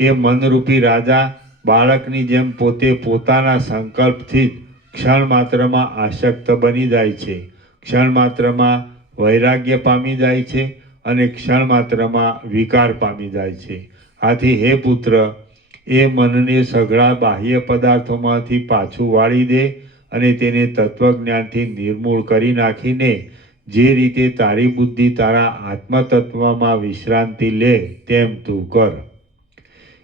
એ મનરૂપી રાજા બાળકની જેમ પોતે પોતાના સંકલ્પથી જ ક્ષણ માત્રમાં આસક્ત બની જાય છે, ક્ષણ માત્રમાં વૈરાગ્ય પામી જાય છે અને ક્ષણ માત્રમાં વિકાર પામી જાય છે. આથી હે પુત્ર, એ મનને સઘળા બાહ્ય પદાર્થોમાંથી પાછું વાળી દે અને તેને તત્વજ્ઞાનથી નિર્મૂળ કરી નાખીને જે રીતે તારી બુદ્ધિ તારા આત્મતત્વમાં વિશ્રાંતિ લે તેમ તું કર.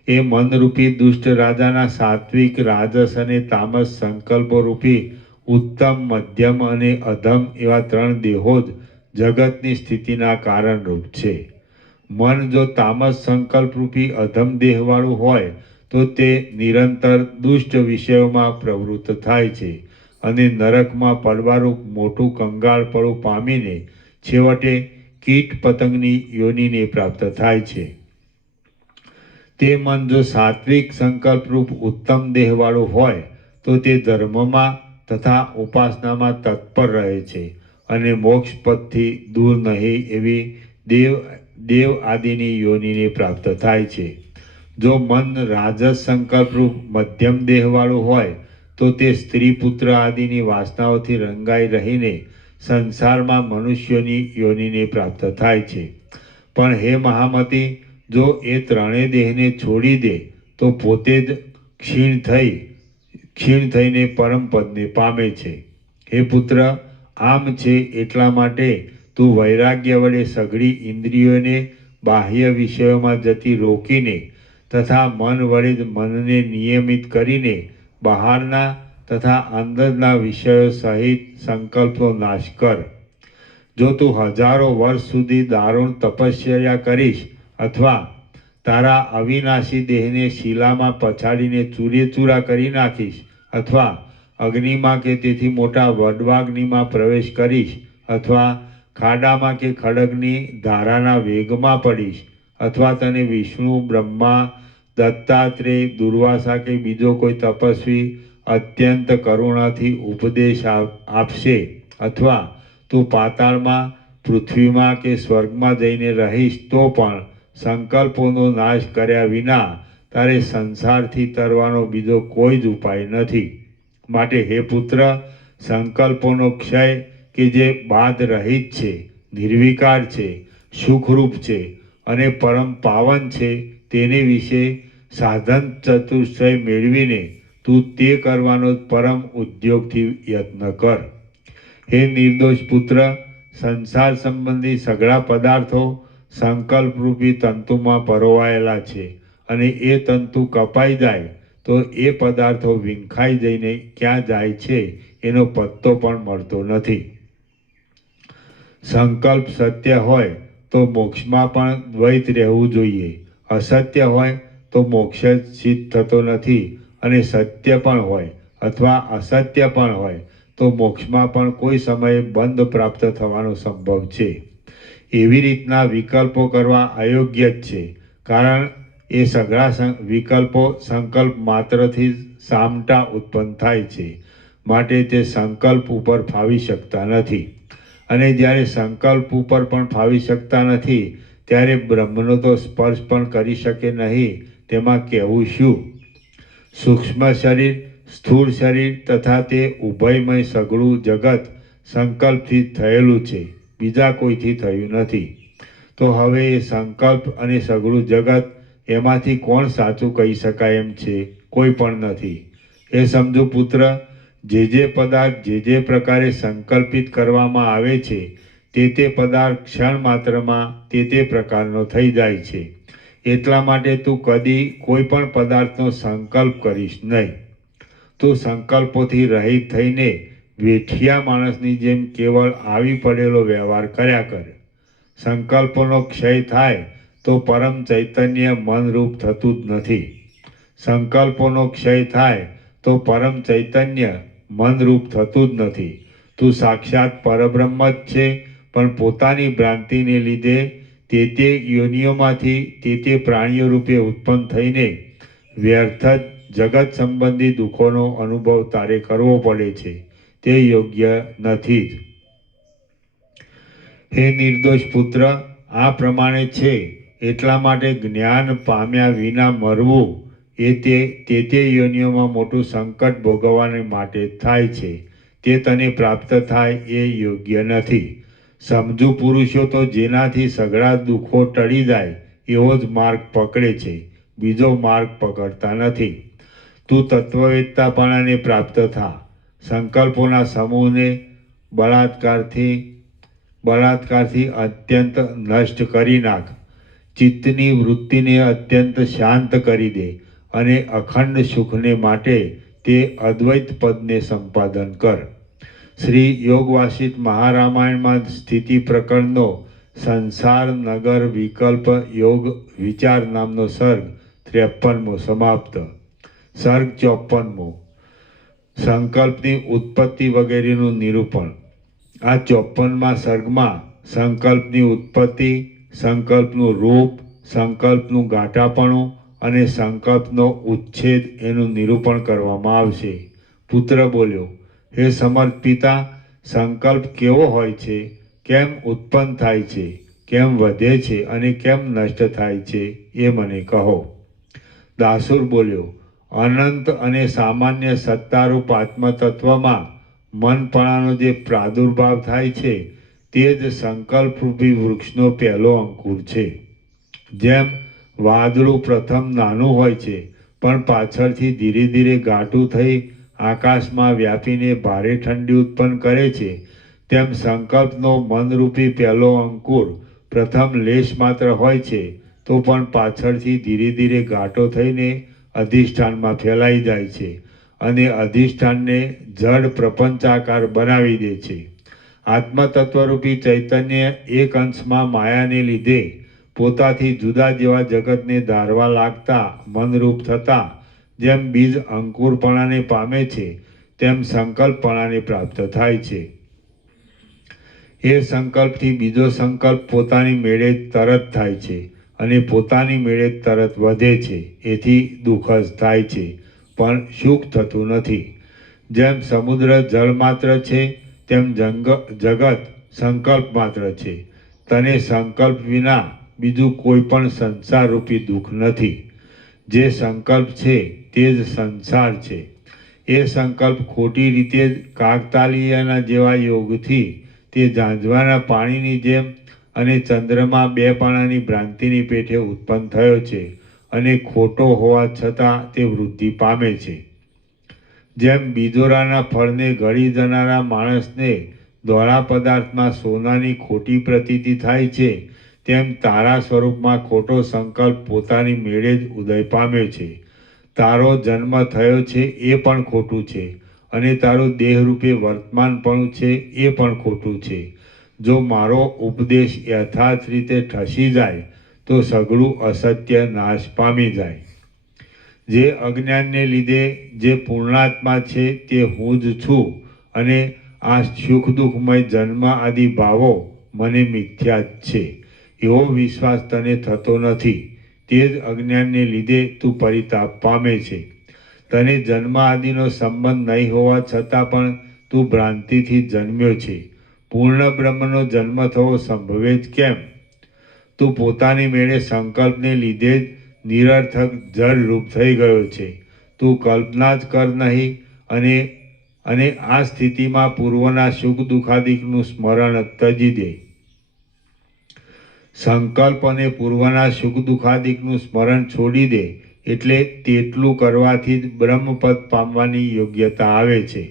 એ મનરૂપી દુષ્ટ રાજાના સાત્વિક, રાજસ અને તામસ સંકલ્પો રૂપી ઉત્તમ, મધ્યમ અને અધમ એવા 3 દેહો જ જગતની સ્થિતિના કારણરૂપ છે. મન જો તામસ સંકલ્પરૂપી અધમ દેહવાળું હોય તો તે નિરંતર દુષ્ટ વિષયોમાં પ્રવૃત્ત થાય છે અને નરકમાં પડવારૂપ મોટું કંગાળપણું પામીને છેવટે કીટ પતંગની યોનિને પ્રાપ્ત થાય છે. તે મન જો સાત્વિક સંકલ્પરૂપ ઉત્તમ દેહવાળું હોય તો તે ધર્મમાં તથા ઉપાસનામાં તત્પર રહે છે અને મોક્ષ પદથી દૂર નહીં એવી દેવ આદિની યોનિને પ્રાપ્ત થાય છે. જો મન રાજસ સંકલ્પરૂપ મધ્યમ દેહવાળું હોય તો તે સ્ત્રી પુત્ર આદિની વાસનાઓથી રંગાઈ રહીને સંસારમાં મનુષ્યોની યોનિને પ્રાપ્ત થાય છે. પણ હે મહામતી, જો એ 3 દેહને છોડી દે તો પોતે જ ક્ષીણ થઈને પરમપદને પામે છે. હે પુત્ર, આમ છે એટલા માટે તું વૈરાગ્ય વડે સઘળી ઇન્દ્રિયોને બાહ્ય વિષયોમાં જતી રોકીને તથા મન વડે જ મનને નિયમિત કરીને બહારના તથા અંદરના વિષયો સહિત સંકલ્પનો નાશ કર. જો તું હજારો વર્ષ સુધી દારૂણ તપશ્ચર્યા કરીશ અથવા તારા અવિનાશી દેહને શિલામાં પછાડીને ચૂરેચૂરા કરી નાખીશ અથવા અગ્નિમાં કે તેથી મોટા વડવાગ્નિમાં પ્રવેશ કરીશ અથવા ખાડામાં કે ખડગની ધારાના વેગમાં પડીશ અથવા તને વિષ્ણુ, બ્રહ્મા, દત્તાત્રેય, દુર્વાસા કે બીજો કોઈ તપસ્વી અત્યંત કરુણાથી ઉપદેશ આપશે અથવા તું પાતાળમાં, પૃથ્વીમાં કે સ્વર્ગમાં જઈને રહીશ તો પણ સંકલ્પોનો નાશ કર્યા વિના તારે સંસારથી તરવાનો બીજો કોઈ જ ઉપાય નથી. માટે હે પુત્ર, સંકલ્પોનો ક્ષય કે જે બાદ રહિત છે, નિર્વિકાર છે, સુખરૂપ છે અને પરમ પાવન છે તેને વિશે સાધન ચતુષ્ટય મેળવીને તું તે કરવાનો પરમ ઉદ્યોગથી યત્ન કર. હે નિર્દોષ પુત્ર, સંસાર સંબંધી સઘળા પદાર્થો સંકલ્પરૂપી તંતુમાં પરોવાયેલા છે અને એ તંતુ કપાઈ જાય તો એ પદાર્થો વિંખાઈ જઈને ક્યાં જાય છે એનો પત્તો પણ મળતો નથી. સંકલ્પ સત્ય હોય તો મોક્ષમાં પણ દ્વૈત રહેવું જોઈએ. અસત્ય હોય તો મોક્ષ જ સિદ્ધ થતો નથી અને સત્ય પણ હોય અથવા અસત્ય પણ હોય તો મોક્ષમાં પણ કોઈ સમયે બંધ પ્રાપ્ત થવાનો સંભવ છે. એવી રીતના વિકલ્પો કરવા અયોગ્ય જ છે, કારણ એ સઘળા વિકલ્પો સંકલ્પ માત્રથી જ સામટા ઉત્પન્ન થાય છે, માટે તે સંકલ્પ ઉપર ફાવી શકતા નથી. અને જ્યારે સંકલ્પ ઉપર પણ ફાવી શકતા નથી ત્યારે બ્રહ્મનો તો સ્પર્શ પણ કરી શકે નહીં, તેમાં કહેવું શું? સૂક્ષ્મ શરીર, સ્થૂળ શરીર તથા તે ઉભયમય સઘળું જગત સંકલ્પથી થયેલું છે, બીજા કોઈથી થયું નથી. તો હવે એ સંકલ્પ અને સઘળું જગત એમાંથી કોણ સાચું કહી શકાય એમ છે? કોઈ પણ નથી. એ સમજો પુત્ર, જે પદાર્થ જે પ્રકારે સંકલ્પિત કરવામાં આવે છે તે પદાર્થ ક્ષણ માત્રમાં તે પ્રકારનો થઈ જાય છે. એટલા માટે તું કદી કોઈ પણ પદાર્થનો સંકલ્પ કરીશ નહીં. તું સંકલ્પોથી રહિત થઈને વેઠિયા માણસની જેમ કેવળ આવી પડેલો વ્યવહાર કર્યા કર. સંકલ્પોનો ક્ષય થાય તો પરમ ચૈતન્ય મનરૂપ થતું જ નથી. સંકલ્પોનો ક્ષય થાય તો પરમ ચૈતન્ય મનરૂપ થતું જ નથી. તું સાક્ષાત પરબ્રહ્મ જ છે, પણ પોતાની ભ્રાંતિને લીધે તે યોનિઓમાંથી તે પ્રાણીઓ રૂપે ઉત્પન્ન થઈને વ્યર્થ જગત સંબંધી દુઃખોનો અનુભવ તારે કરવો પડે છે. તે યોગ્ય નથી જ. હે નિર્દોષ પુત્ર, આ પ્રમાણે છે એટલા માટે જ્ઞાન પામ્યા વિના મરવું એ તે યોનિઓમાં મોટું સંકટ ભોગવવાને માટે થાય છે. તે તને પ્રાપ્ત થાય એ યોગ્ય નથી. સમજુ પુરુષો તો જેનાથી સઘળા દુઃખો ટળી જાય એવો જ માર્ગ પકડે છે, બીજો માર્ગ પકડતા નથી. તું તત્વવેત્તાપણાને પ્રાપ્ત થા. સંકલ્પોના સમૂહને બળાત્કારથી અત્યંત નષ્ટ કરી નાખ. ચિત્તની વૃત્તિને અત્યંત શાંત કરી દે અને અખંડ સુખને માટે તે અદ્વૈત પદને સંપાદન કર. શ્રી યોગવાસિત મહારામાયણમાં સ્થિતિ પ્રકરણનો સંસાર નગર વિકલ્પ યોગ વિચાર નામનો સર્ગ 53મો સમાપ્ત. સર્ગ 54મો સંકલ્પની ઉત્પત્તિ વગેરેનું નિરૂપણ. આ 54મા સર્ગમાં સંકલ્પની ઉત્પત્તિ, સંકલ્પનું રૂપ, સંકલ્પનું ગાઢાપણું અને સંકલ્પનો ઉચ્છેદ એનું નિરૂપણ કરવામાં આવશે. પુત્ર બોલ્યો, હે સમર્થ પિતા, સંકલ્પ કેવો હોય છે, કેમ ઉત્પન્ન થાય છે, કેમ વધે છે અને કેમ નષ્ટ થાય છે એ મને કહો. દાસુર બોલ્યો, અનંત અને સામાન્ય સત્તારૂપ આત્મતત્વમાં મનપણાનો જે પ્રાદુર્ભાવ થાય છે તે જ સંકલ્પરૂપી વૃક્ષનો પહેલો અંકુર છે. જેમ વાદળું પ્રથમ નાનું હોય છે પણ પાછળથી ધીરે ધીરે ઘાટું થઈ આકાશમાં વ્યાપીને ભારે ઠંડી ઉત્પન્ન કરે છે, તેમ સંકલ્પનો મનરૂપી પહેલો અંકુર પ્રથમ લેશ માત્ર હોય છે તો પણ પાછળથી ધીરે ધીરે ઘાટો થઈને અધિષ્ઠાનમાં ફેલાઈ જાય છે અને અધિષ્ઠાનને જડ પ્રપંચાકાર બનાવી દે છે. આત્મતત્વરૂપી ચૈતન્ય એક અંશમાં માયાને લીધે પોતાથી જુદા જેવા જગતને ધારવા લાગતા મનરૂપ થતા જેમ બીજ અંકુરપણાને પામે છે તેમ સંકલ્પપણાને પ્રાપ્ત થાય છે. એ સંકલ્પથી બીજો સંકલ્પ પોતાની મેળે તરત થાય છે અને પોતાની મેળે તરત વધે છે. એથી દુઃખ જ થાય છે પણ સુખ થતું નથી. જેમ સમુદ્ર જળ માત્ર છે તેમ જગત સંકલ્પ માત્ર છે. તને સંકલ્પ વિના બીજું કોઈ પણ સંસારરૂપી દુઃખ નથી. જે સંકલ્પ છે તે જ સંસાર છે. એ સંકલ્પ ખોટી રીતે કાકતાલીયના જેવા યોગથી તે ઝાંઝવાના પાણીની જેમ અને ચંદ્રમાં બે પાણાની ભ્રાંતિની પેઠે ઉત્પન્ન થયો છે અને ખોટો હોવા છતાં તે વૃદ્ધિ પામે છે. જેમ બીજોરાના ફળને ગળી જનારા માણસને ધોળા પદાર્થમાં સોનાની ખોટી પ્રતીતિ થાય છે, તેમ તારા સ્વરૂપમાં ખોટો સંકલ્પ પોતાની મેળે જ ઉદય પામ્યો છે. તારો જન્મ થયો છે એ પણ ખોટું છે અને તારું દેહરૂપે વર્તમાનપણું છે એ પણ ખોટું છે. જો મારો ઉપદેશ યથાર્થ રીતે ઠસી જાય તો સઘળું અસત્ય નાશ પામી જાય. જે અજ્ઞાનને લીધે જે પૂર્ણાત્મા છે તે હું જ છું અને આ સુખ દુઃખમય જન્મ આદિ ભાવો મને મિથ્યા જ છે એવો વિશ્વાસ તને થતો નથી. તે જ અજ્ઞાનને લીધે તું પરિતાપ પામે છે. તને જન્મ આદિનો સંબંધ નહીં હોવા છતાં પણ તું ભ્રાંતિથી જન્મ્યો છે. પૂર્ણ બ્રહ્મનો જન્મ થવો સંભવે જ કેમ? તું પોતાની મેળે સંકલ્પને લીધે જ નિરર્થક જળરૂપ થઈ ગયો છે. તું કલ્પના જ કર નહીં અને આ સ્થિતિમાં પૂર્વના સુખ દુઃખાદિકનું સ્મરણ ત્યજી દે. સંકલ્પ અને પૂર્વના સુખ દુઃખાદિકનું સ્મરણ છોડી દે એટલે તેટલું કરવાથી જ બ્રહ્મપદ પામવાની યોગ્યતા આવે છે.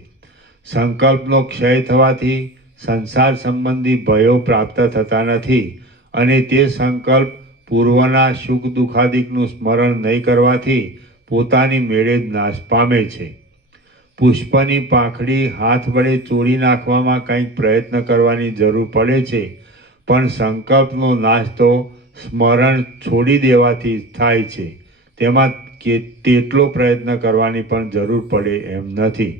સંકલ્પનો ક્ષય થવાથી સંસાર સંબંધી ભયો પ્રાપ્ત થતા નથી અને તે સંકલ્પ પૂર્વના સુખ દુઃખાદિકનું સ્મરણ નહીં કરવાથી પોતાની મેળે જ નાશ પામે છે. પુષ્પની પાંખડી હાથ વડે ચોરી નાખવામાં કંઈક પ્રયત્ન કરવાની જરૂર પડે છે, પણ સંકલ્પનો નાશ તો સ્મરણ છોડી દેવાથી થાય છે. તેમાં તેટલો પ્રયત્ન કરવાની પણ જરૂર પડે એમ નથી.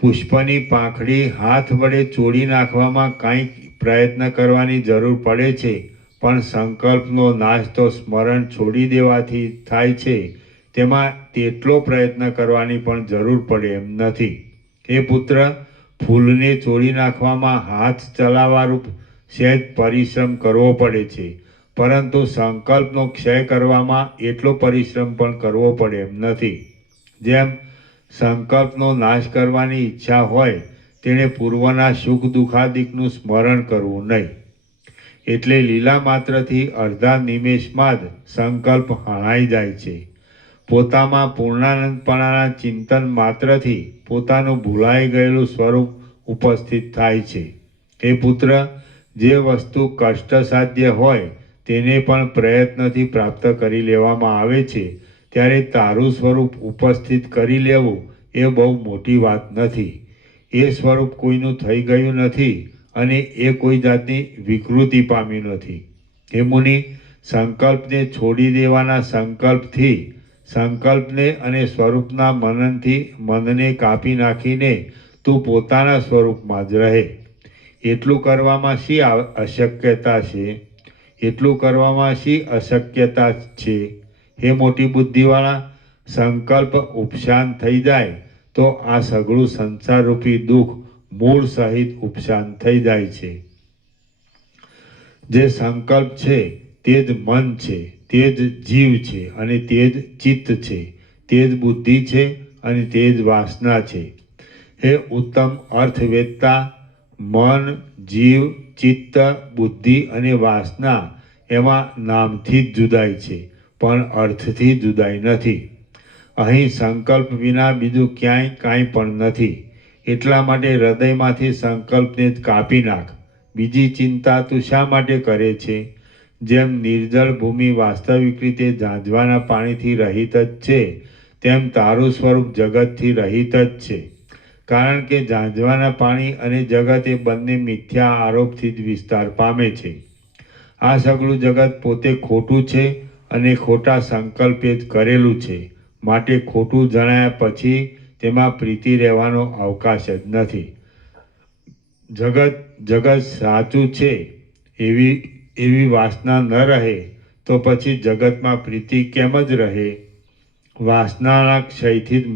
પુષ્પની પાંખડી હાથ વડે ચોરી નાખવામાં કંઈક પ્રયત્ન કરવાની જરૂર પડે છે, પણ સંકલ્પનો નાશ તો સ્મરણ છોડી દેવાથી થાય છે. તેમાં તેટલો પ્રયત્ન કરવાની પણ જરૂર પડે એમ નથી. હે પુત્ર, ફૂલને ચોરી નાખવામાં હાથ ચલાવવારૂપ સહેજ પરિશ્રમ કરવો પડે છે, પરંતુ સંકલ્પનો ક્ષય કરવામાં એટલો પરિશ્રમ પણ કરવો પડે એમ નથી. જેમ સંકલ્પનો નાશ કરવાની ઈચ્છા હોય તેણે પૂર્વના સુખ દુઃખાદિકનું સ્મરણ કરવું નહીં. એટલે લીલા માત્રથી અડધા નિમેષમાં જ સંકલ્પ હણાઈ જાય છે. પોતામાં પૂર્ણાનંદપણાના ચિંતન માત્રથી પોતાનું ભૂલાઈ ગયેલું સ્વરૂપ ઉપસ્થિત થાય છે. હે પુત્ર, જે વસ્તુ કષ્ટસાધ્ય હોય તેને પણ પ્રયત્નથી પ્રાપ્ત કરી લેવામાં આવે છે, ત્યારે તારું સ્વરૂપ ઉપસ્થિત કરી લેવું એ બહુ મોટી વાત નથી. એ સ્વરૂપ કોઈનું થઈ ગયું નથી અને એ કોઈ જાતની વિકૃતિ પામ્યું નથી. હે મુનિ, સંકલ્પને છોડી દેવાના સંકલ્પને અને સ્વરૂપના મનનથી મનને કાપી નાખીને તું પોતાના સ્વરૂપમાં જ રહે. એટલું કરવામાં શી અશક્યતા છે? હે મોટી બુદ્ધિવાળા, સંકલ્પ ઉપશાંત થઈ જાય તો આ સઘળું સંસારરૂપી દુઃખ મૂળ સહિત ઉપશાંત થઈ જાય છે. જે સંકલ્પ છે તે જ મન છે, તે જ જીવ છે અને તે જ ચિત્ત છે, તે જ બુદ્ધિ છે અને તે જ વાસના છે. હે ઉત્તમ અર્થવેત્તા, મન, જીવ, ચિત્ત, બુદ્ધિ અને વાસના એમાં નામથી જ જુદાઈ છે, પણ અર્થથી જુદાઈ નથી. અહીં સંકલ્પ વિના બીજું ક્યાંય કાંઈ પણ નથી. એટલા માટે હૃદયમાંથી સંકલ્પને જ કાપી નાખ. બીજી ચિંતા તું શા માટે કરે છે? જેમ નિર્જળ ભૂમિ વાસ્તવિક રીતે ઝાંઝવાના પાણીથી રહિત જ છે, તેમ તારું સ્વરૂપ જગતથી રહિત જ છે. કારણ કે ઝાંઝવાના પાણી અને જગત એ બંને મિથ્યા આરોપથી જ વિસ્તાર પામે છે. આ સગળું જગત પોતે ખોટું છે અને ખોટા સંકલ્પે જ કરેલું છે. માટે ખોટું જણાયા પછી તેમાં પ્રીતિ રહેવાનો અવકાશ જ નથી. જગત સાચું છે એવી વાસના ન રહે તો પછી જગતમાં પ્રીતિ કેમ જ રહે? વાસનાના ક્ષયથી જ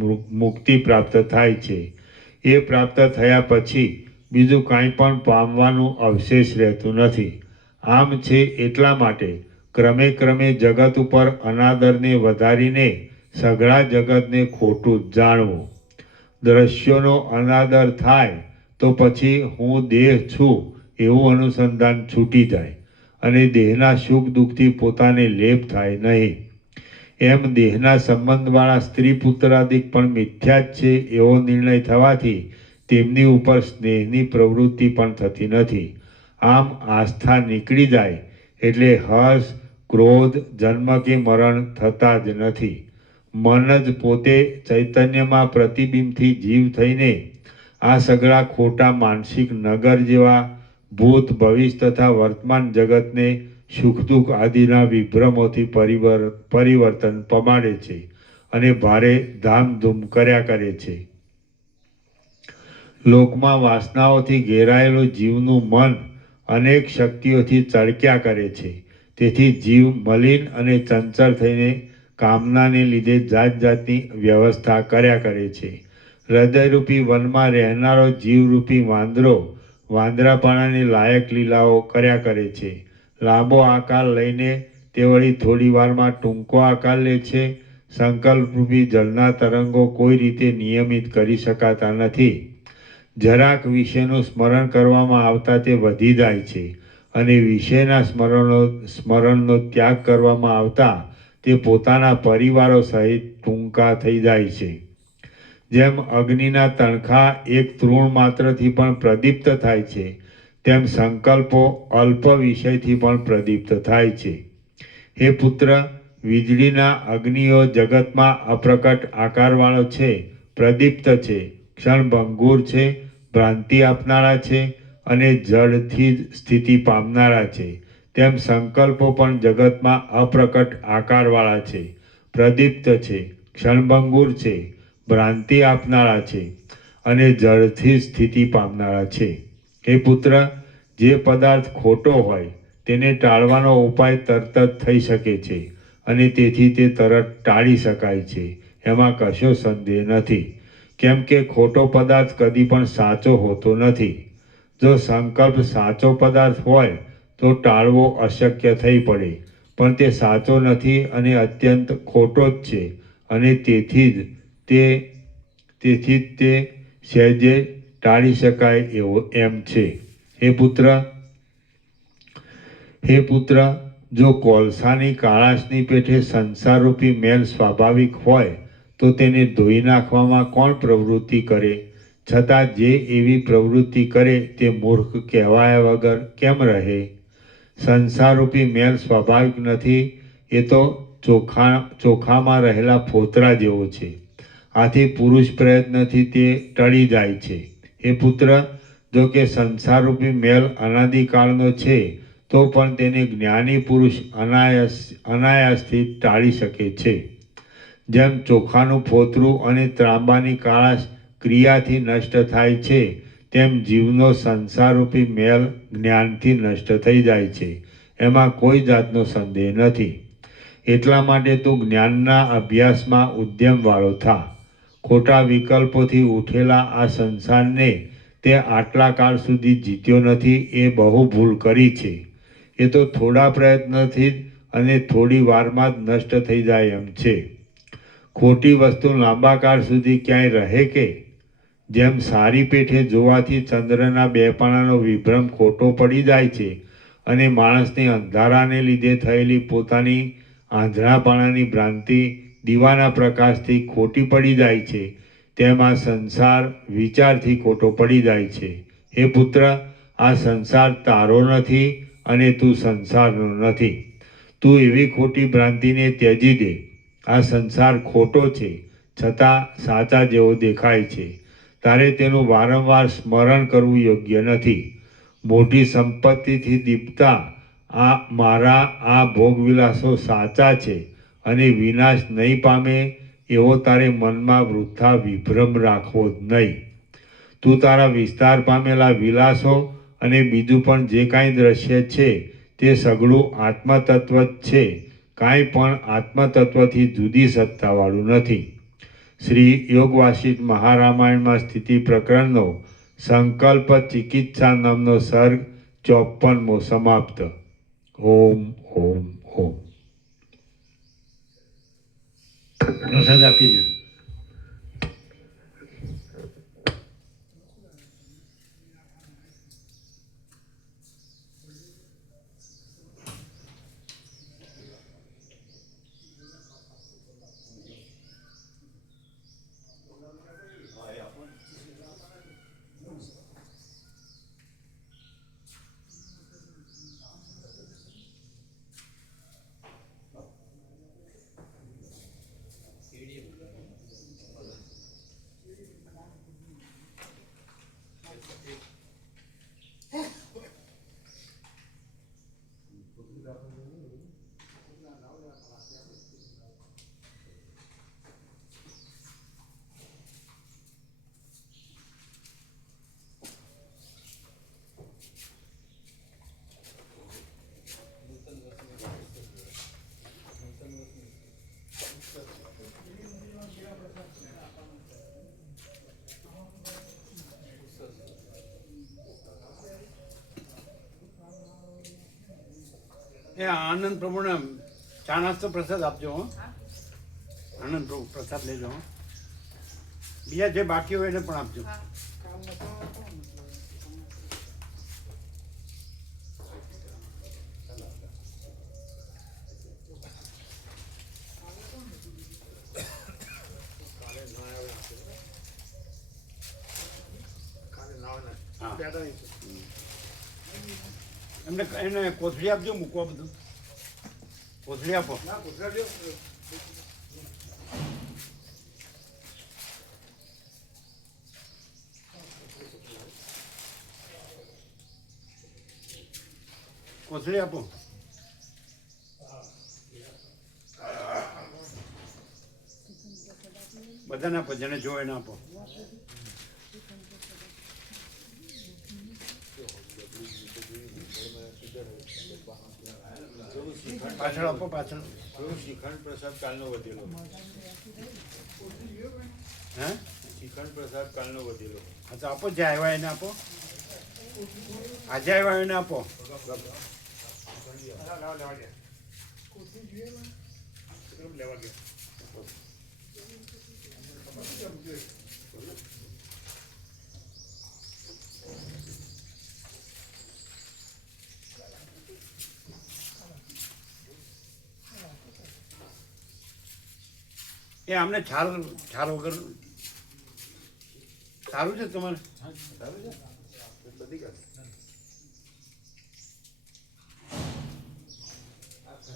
મુક્તિ પ્રાપ્ત થાય છે. એ પ્રાપ્ત થયા પછી બીજું કાંઈ પણ પામવાનું અવશેષ રહેતું નથી. આમ છે એટલા માટે ક્રમે ક્રમે જગત ઉપર અનાદરને વધારીને સઘળા જગતને ખોટું જ જાણવું. દ્રશ્યોનો અનાદર થાય તો પછી હું દેહ છું એવું અનુસંધાન છૂટી જાય અને દેહના સુખ દુઃખથી પોતાને લેપ થાય નહીં. એમ દેહના સંબંધવાળા સ્ત્રી પુત્રાદિક પણ મિથ્યા જ છે એવો નિર્ણય થવાથી તેમની ઉપર સ્નેહની પ્રવૃત્તિ પણ થતી નથી. આમ આસ્થા નીકળી જાય એટલે હર્ષ, ક્રોધ, જન્મ કે મરણ થતા જ નથી. મન જ પોતે ચૈતન્યમાં પ્રતિબિંબથી જીવ થઈને આ સઘળા ખોટા માનસિક નગર જેવા ભૂત, ભવિષ્ય તથા વર્તમાન જગતને સુખ દુઃખ આદિના વિભ્રમોથી પરિવર્તન પમાડે છે અને ભારે ધામધૂમ કર્યા કરે છે. લોકમાં વાસનાઓથી ઘેરાયેલું જીવનું મન અનેક શક્તિઓથી ચળક્યા કરે છે. તેથી જીવ મલિન અને ચંચળ થઈને કામનાને લીધે જાત જાતની વ્યવસ્થા કર્યા કરે છે. હૃદયરૂપી વનમાં રહેનારો જીવરૂપી વાંદરો વાંદરાપણાને લાયક લીલાઓ કર્યા કરે છે. લાંબો આકાર લઈને તે વળી થોડી વારમાં ટૂંકો આકાર લે છે. સંકલ્પરૂપી જળના તરંગો કોઈ રીતે નિયમિત કરી શકાતા નથી. જરાક વિષયનું સ્મરણ કરવામાં આવતા તે વધી જાય છે અને વિષયના સ્મરણનો ત્યાગ કરવામાં આવતા તે પોતાના પરિવારો સહિત ટૂંકા થઈ જાય છે. જેમ અગ્નિના તણખા એક તૃણ માત્રથી પણ પ્રદીપ્ત થાય છે, તેમ સંકલ્પો અલ્પ વિષયથી પણ પ્રદીપ્ત થાય છે. હે પુત્ર, વીજળીના અગ્નિઓ જગતમાં અપ્રકટ આકારવાળો છે, પ્રદીપ્ત છે, ક્ષણભંગુર છે, ભ્રાંતિ આપનારા છે અને જડથી જ સ્થિતિ પામનારા છે. તેમ સંકલ્પો પણ જગતમાં અપ્રકટ આકારવાળા છે, પ્રદીપ્ત છે, ક્ષણભંગુર છે, ભ્રાંતિ આપનારા છે અને જળથી સ્થિતિ પામનારા છે. હે પુત્ર, જે પદાર્થ ખોટો હોય તેને ટાળવાનો ઉપાય તરત જ થઈ શકે છે અને તેથી તે તરત ટાળી શકાય છે, એમાં કશો સંદેહ નથી. કેમ કે ખોટો પદાર્થ કદી પણ સાચો હોતો નથી. જો સંકલ્પ સાચો પદાર્થ હોય તો ટાળવો અશક્ય થઈ પડે, પણ તે સાચો નથી અને અત્યંત ખોટો જ છે અને તેથી જ તે સહેજે ટાળી શકાય એવો એમ છે. હે પુત્ર, જો કોલસાની કાળાશની પેઠે સંસારરૂપી મેલ સ્વાભાવિક હોય તો તેને ધોઈ નાખવામાં કોણ પ્રવૃત્તિ કરે? છતાં જે એવી પ્રવૃત્તિ કરે તે મૂર્ખ કહેવાયા વગર કેમ રહે? સંસારરૂપી મેલ સ્વાભાવિક નથી, એ તો ચોખામાં રહેલા ફોતરા જેવો છે. આથી પુરુષ પ્રયત્નથી તે ટળી જાય છે. હે પુત્ર, જો કે સંસારરૂપી મેલ અનાદિકાળનો છે તો પણ તેને જ્ઞાની પુરુષ અનાયાસથી ટાળી શકે છે. જેમ ચોખાનું ફોતરું અને ત્રાંબાની કાળાશ ક્રિયાથી નષ્ટ થાય છે, તેમ જીવનો સંસારરૂપી મેલ જ્ઞાનથી નષ્ટ થઈ જાય છે, એમાં કોઈ જાતનો સંદેહ નથી. એટલા માટે તું જ્ઞાનના અભ્યાસમાં ઉદ્યમવાળો થા. ખોટા વિકલ્પોથી ઉઠેલા આ સંસારને તે આટલા કાળ સુધી જીત્યો નથી એ બહુ ભૂલ કરી છે. એ તો થોડા પ્રયત્નથી અને થોડી વારમાં જ નષ્ટ થઈ જાય એમ છે. ખોટી વસ્તુ લાંબા કાળ સુધી ક્યાંય રહે કે? જેમ સારી પેઠે જોવાથી ચંદ્રના બે પાણાનો વિભ્રમ ખોટો પડી જાય છે અને માણસને અંધારાને લીધે થયેલી પોતાની આંધળાપણાની ભ્રાંતિ દીવાના પ્રકાશથી ખોટી પડી જાય છે, તેમ આ સંસાર વિચારથી ખોટો પડી જાય છે. હે પુત્ર, આ સંસાર તારો નથી અને તું સંસારનો નથી. તું એવી ખોટી ભ્રાંતિને ત્યજી દે. આ સંસાર ખોટો છે છતાં સાચા જેવો દેખાય છે. તારે તેનું વારંવાર સ્મરણ કરવું યોગ્ય નથી. મોટી સંપત્તિથી દીપતા મારા આ ભોગવિલાસો સાચા છે અને વિનાશ નહીં પામે એવો તારે મનમાં વૃથા વિભ્રમ રાખવો જ નહીં. તું તારા વિસ્તાર પામેલા વિલાસો અને બીજું પણ જે કાંઈ દ્રશ્ય છે તે સઘળું આત્મતત્વ જ છે, કાંઈ પણ આત્મતત્વથી જુદી સત્તાવાળું નથી. શ્રી યોગ વાસિષ્ઠ મહારામાયણમાં સ્થિતિ પ્રકરણનો સંકલ્પ ચિકિત્સા નામનો સર્ગ 54મો સમાપ્ત. ઓમ ઓમ ઓમ. પ્રસાદ આપી દો. એ આનંદ પ્રભુને ચા નાસ્તો પ્રસાદ આપજો. હો, આનંદ પ્રભુ પ્રસાદ લેજો. હો, બીજા જે બાકી હોય એને પણ આપજો. હા. એમને એને કોથળી આપજો, મૂકવા બધું કોથળી આપો. કોથળી આપો. બધાને આપો, જેને જોવે એને આપો. પાછળ આપો, પાછળ. શ્રીખંડ પ્રસાદ કાલનો વધેલો. હે શ્રીખંડ પ્રસાદ કાલનો વધેલો. હા તો આપો, જે આવ્યા એને આપો. આજે આવ્યા એને આપો. એ આમને છાલ વગર સારું છે તમારે?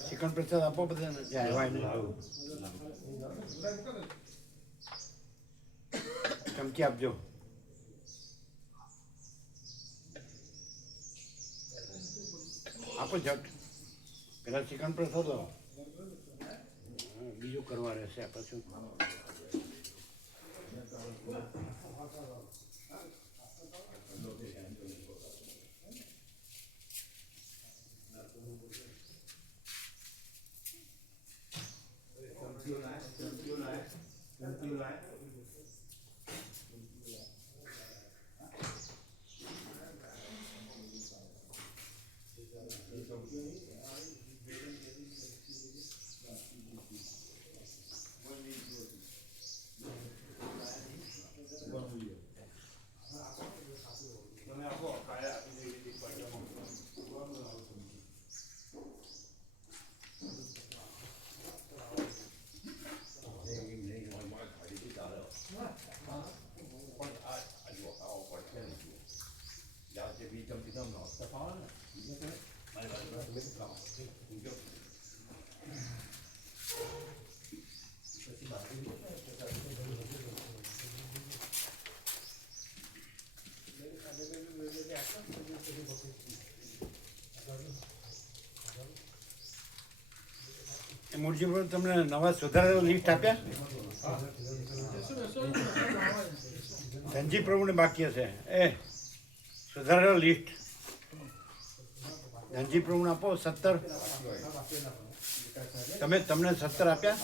ચિકન પ્રસાદ આપો બધાને જે આવ્યા એને. ચમચી આપજો. આપો જટ. પેલા ચિકન પ્રસાદ લો. બીજું કરવા રહેશે પછી. એ મૂળજીભાઈ તમને નવા સુધારેલા લિસ્ટ આપ્યા? ધનજી પ્રભુને બાકી હશે એ સુધારેલા લિસ્ટ. ધનજી પ્રભુને આપો 17. તમને 17 આપ્યા?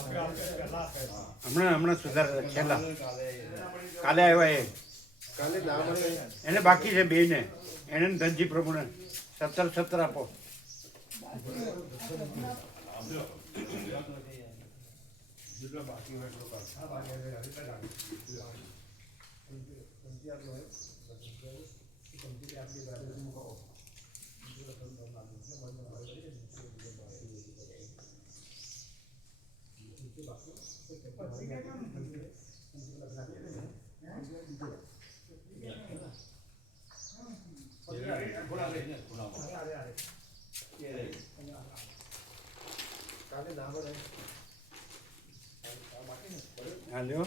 હમણાં સુધારેલા છેલ્લા કાલે આવ્યા એને બાકી છે બેને. એને ધનજી પ્રભુને 17 આપો. હા લ્યો.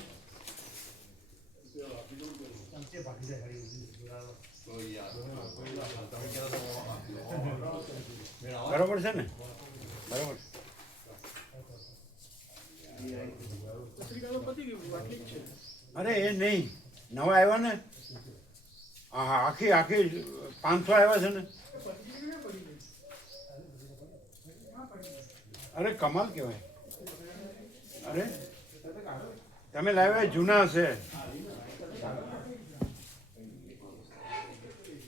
બરોબર છે ને? બરોબર. અરે એ નહીં, નવા આવ્યા ને. હા આખી 500 આવ્યા છે ને. અરે કમાલ કહેવાય. અરે તમે લાવ્યા જૂના હશે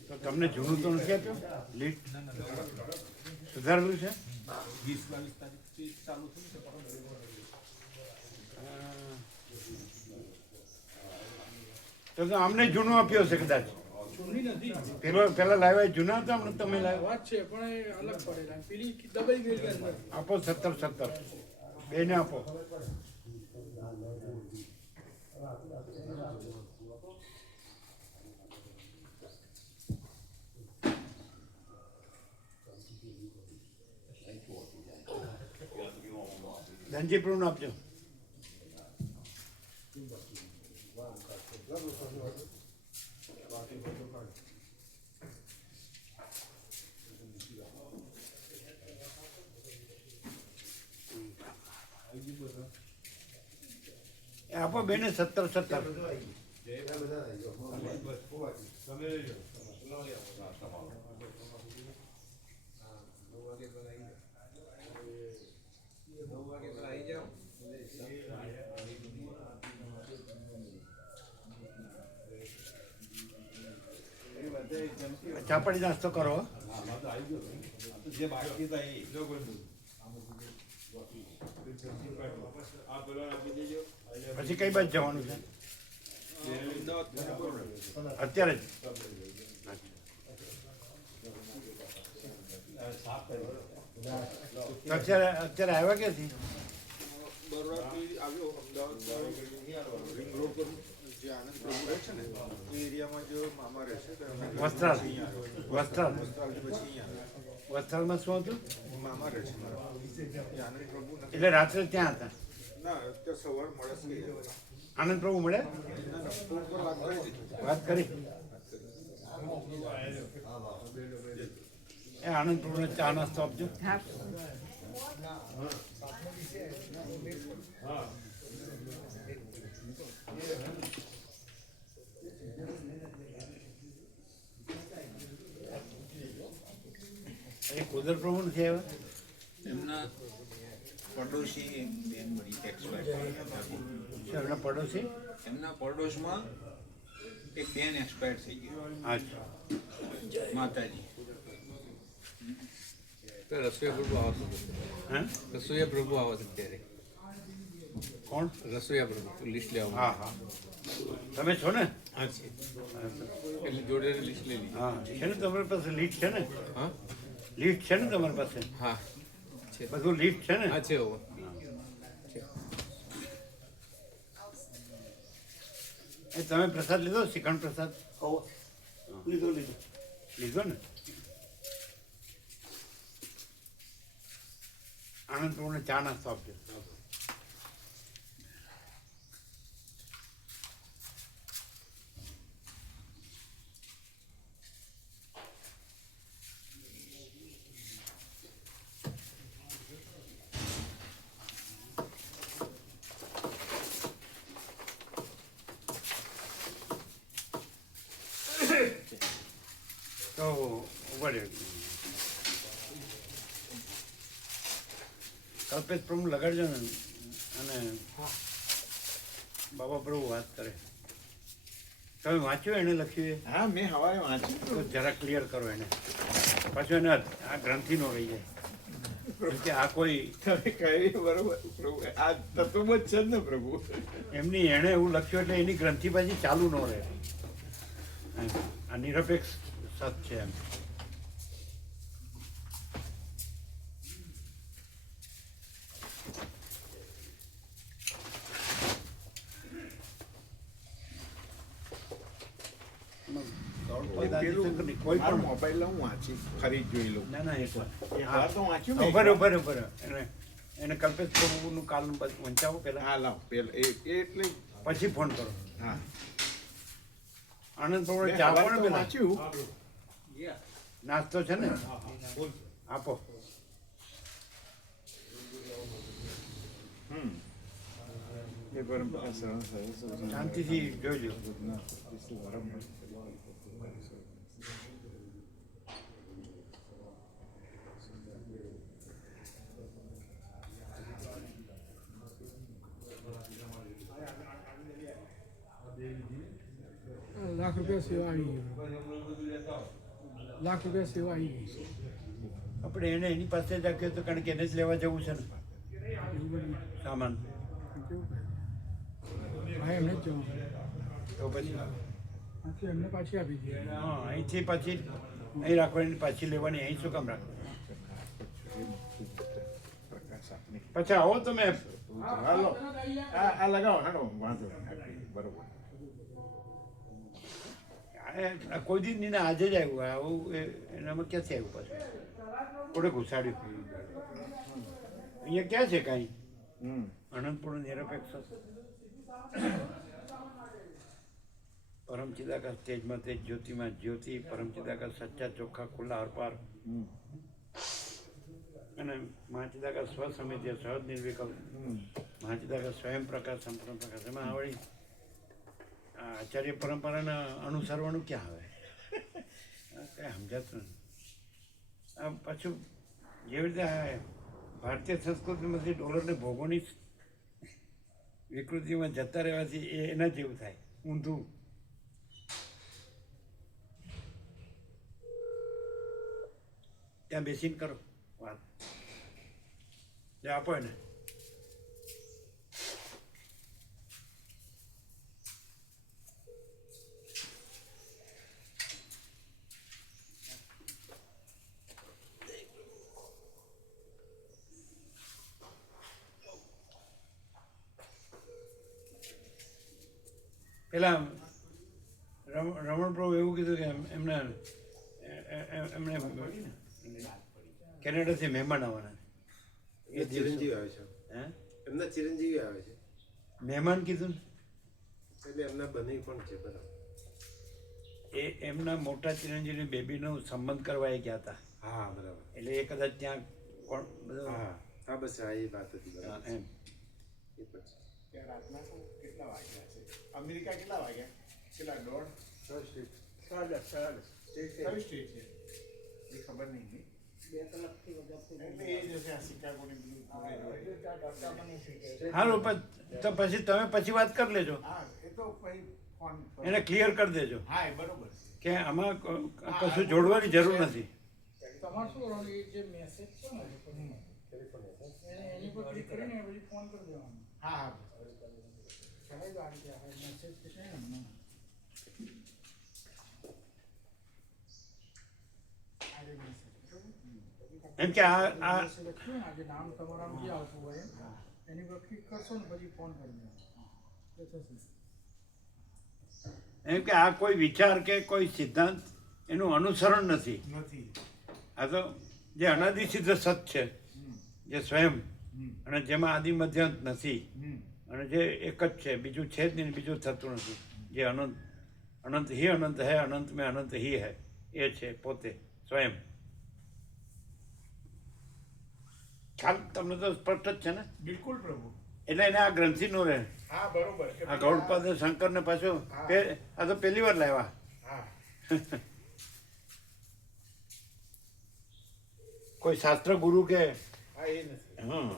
તો તમને જૂનું તો નથી આપ્યું લિસ્ટ? સુધારેલું છે? તો અમને જૂનું આપ્યું હશે કદાચ. પેલા લાવ્યા જૂના હતા, અમને તમે લાવ્યા છે પણ એ અલગ પડેલા પેલી દબાઈ ગયેલી અંદર. આપો 17 બેને આપો. ધનજી પ્રભુને આપજો. એ આપો બેને 17 ચાપડી નાસ્તો કરો. પછી કઈ બાજુ જવાનું છે અત્યારે જ? અત્યારે આવ્યા ક્યાંથી? બરોડાથી આવ્યો અમદાવાદ રિંગ રોડ પર જે આનંદ પ્રભુ રહે છે ને એ એરિયામાં જો મામા રહે છે તો અમે વસ્ત્રાલ. વસ્ત્રાલ વસ્ત્રાલથી પછી અહીંયા વસ્ત્રાલમાં શું હતું? મામા રહે છે મારા એ આનંદ પ્રભુ નથી. એટલે રાત્રે ત્યાં હતા? ના અત્યારે સવાર મળે છે આનંદ પ્રભુ મળે? ના ના ફોન પર વાત કરી દીધી. વાત કરી? એ આનંદ પ્રભુને ચા નાસ્તો આપજો. એ કુદર પ્રભુ નથી આવ્યા? એમના પડોશી એક બેન મળી એક્સપાયર છે એમના પડોશી? એમના પડોશમાં એક બેન એક્સપાયર થઈ ગઈ. અચ્છા. માતાજી તો રસોઈયા પ્રભુ આવો છો. હા રસોઈયા પ્રભુ આવો છો અત્યારે. કોણ? રસોઈયા પ્રભુ લિસ્ટ લેવા. હા હા તમે છો ને? હા છે. એટલે જોડે લિસ્ટ લઈ લીધી. હા છે ને તમારી પાસે લિસ્ટ છે ને? હા લિસ્ટ છે ને તમારી પાસે? હા છે. બધું લિસ્ટ છે ને? હા છે હવે. એ તમે પ્રસાદ લીધો? શ્રીખંડ પ્રસાદ? લીધો લીધો લીધો ને? આનંદ પ્રભુને ચા નાસ્તો આપજો. તો ઉભા રહ્યો. કલ્પેશ પ્રભુ લગાડજો ને અને બાબા પ્રભુ વાત કરે. તમે વાંચ્યું એને લખ્યું એ? હા મેં હવારે વાંચ્યું તો જરા ક્લિયર કરો એને. પાછું એને આ ગ્રંથિ નો રહી જાય. કેમ કે આ કોઈ તમે કહી બરોબર પ્રભુ આ તત્વ જ છે જ ને પ્રભુ. એમની એણે એવું લખ્યું એટલે એની ગ્રંથિ પાછી ચાલુ ન રહે. આ નિરપેક્ષ સત છે એમ. કોઈ મારો પણ મોબાઈલ હું વાંચી ફરી જ જોઈ લઉં. ના ના એક વાર હા તો વાંચ્યું ને ઉભા ઉભા એને કલ્પેશ પ્રભુનું કાલનું વંચાવો પેલા, હા લાવ પેલા એ એટલે પછી ફોન કરો. હા આનંદ પ્રભુ મેં ચા હવારે પણ તો પેલા વાંચ્યું. નાસ્તો છે ને આપો. એ પરંપરા સરસ શાંતિથી જોઈ લો. લાખ રૂપિયા સેવા આવી ગઈ. લાખ રૂપિયા સેવા આવી ગઈ. આપણે એને એની પાસે જ રાખ્યો તો કારણ કે એને જ લેવા જવું છે ને સામાન. હા એમને જ જવાનું. તો પછી પાછી એમને પાછી આપી દીધી. હા અહીંથી પાછી અહીં રાખવાની, પાછી લેવાની અહીં શું કામ રાખવાની? પછી આવો તમે. હાલો આ લગાવો હેડો વાંધો નહીં. બરોબર આ કોઈ દી નહીં ને આજે જ આવ્યું. આવું એનામાં ક્યાંથી આવ્યું પાછું? થોડે ઘુસાડ્યું. અહીંયા ક્યાં છે કાંઈ? અનંતપૂર્ણ નિરપેક્ષ પરમ ચિદાકાશ તેજમાં તેજ, જ્યોતિમાં જ્યોતિ, પરમ ચિદાકાશ સચ્ચા ચોખ્ખા ખુલ્લા અરપાર, અને મહાચિદાકાશ સ્વસમિત્ય સહજ નિર્વિકલ્પ, મહાચિદાકાશ સ્વયં પ્રકાશ સંપૂર્ણ પ્રકાશ. એમાં વળી આચાર્ય પરંપરાના અનુસરવાનું ક્યાં આવે? કંઈ સમજાતું નથી. આ પાછું જેવી રીતે આ ભારતીય સંસ્કૃતિમાંથી ડોલરને ભોગોની વિકૃતિમાં જતા રહેવાથી એ એના જેવું થાય, ઊંધું. ત્યાં બેસીને કરો વાત, જે આપો એને. પેલા રમણ પ્રભુ એવું કીધું કે એમને કેનેડાથી મહેમાન આવવાના. એ ચિરંજીવી આવે છે, હે એમના ચિરંજીવી આવે છે, મહેમાન કીધું ને, એટલે એમના બની પણ છે બરાબર. એ એમના મોટા ચિરંજીવી બેબીનો સંબંધ કરવા એ ગયા હતા. હા બરાબર. એટલે એ કદાચ ત્યાં કોણ બધું હા હા બસ હા એ વાત હતી બરાબર. એમ એ પછી ત્યાં રાતના કેટલા વાગ્યા છે? અમેરિકા કેટલા વાગ્યા? કેટલા 1:30? કઈ સ્ટેટ છે એ ખબર નહીં ને. એટલે એ જ હશે આ શિકાગોની બધું જોડે. હાલો તો પછી તમે પછી વાત કરી લેજો, હા એ તો પછી ફોન પર. એને ક્લિયર કરી દેજો હા એ બરોબર છે. કે આમાં કશું જોડવાની જરૂર નથી. તમારે શું કરવાનું? એ જે મેસેજ છે ને એની પર ક્લિક કરીને પછી ફોન કરી દેવાનો. હા હા ખ્યાલ આવી ગયા મેસેજ કે છે ને એમ કે આ જે નામ તમારામાં જે આવતું હોય એની પર ક્લિક કરશો ને પછી ફોન કરી દેવાનો. એમ કે આ કોઈ વિચાર કે કોઈ સિદ્ધાંત એનું અનુસરણ નથી. નથી. આ તો જે અનાદિ સિદ્ધ સત છે, જે સ્વયં, અને જેમાં આદિ મધ્યાંત નથી, અને જે એક જ છે, બીજું છે જ નહીં, બીજું થતું નથી, જે અનંત અનંત હી અનંત હૈ, અનંત મેં અનંત હી હૈ, એ છે પોતે સ્વયં. ખ્યાલ તમને તો સ્પષ્ટ જ છે ને? બિલકુલ પ્રભુ. એટલે એને આ ગ્રંથિ નો રહે. હા બરોબર. આ ગૌડપાદ શંકરને પાછું આ તો પહેલી વાર લાવ્યા. હા કોઈ શાસ્ત્ર ગુરુ કે હા એ નથી. હા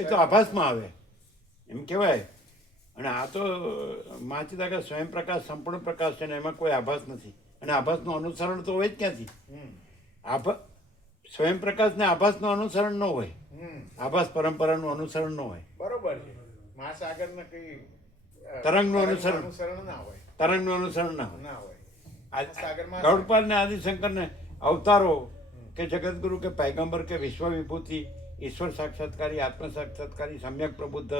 એ તો આભાસમાં આવે એમ કહેવાય. અને આ તો માચિદાકા સ્વયં પ્રકાશ સંપૂર્ણ પ્રકાશ છે ને, એમાં કોઈ આભાસ નથી. અને આભાસનું અનુસરણ તો હોય જ ક્યાંથી? સ્વયં પ્રકાશ ને આભાસનું અનુસરણ ન હોય, આભાસ પરંપરાનું અનુસરણ ન હોય, બરોબર છે. મહાસાગરના કઈ તરંગનું અનુસરણ ના હોય, તરંગનું અનુસરણ ના હોય. ના હોય. ગૌડપાલ ને આદિશંકર ને અવતારો કે જગતગુરુ કે પૈગંબર કે વિશ્વ વિભૂતિ, ઈશ્વર સાક્ષાત્કારી, આત્મ સાક્ષાત્કારી, સમ્યક પ્રબુદ્ધ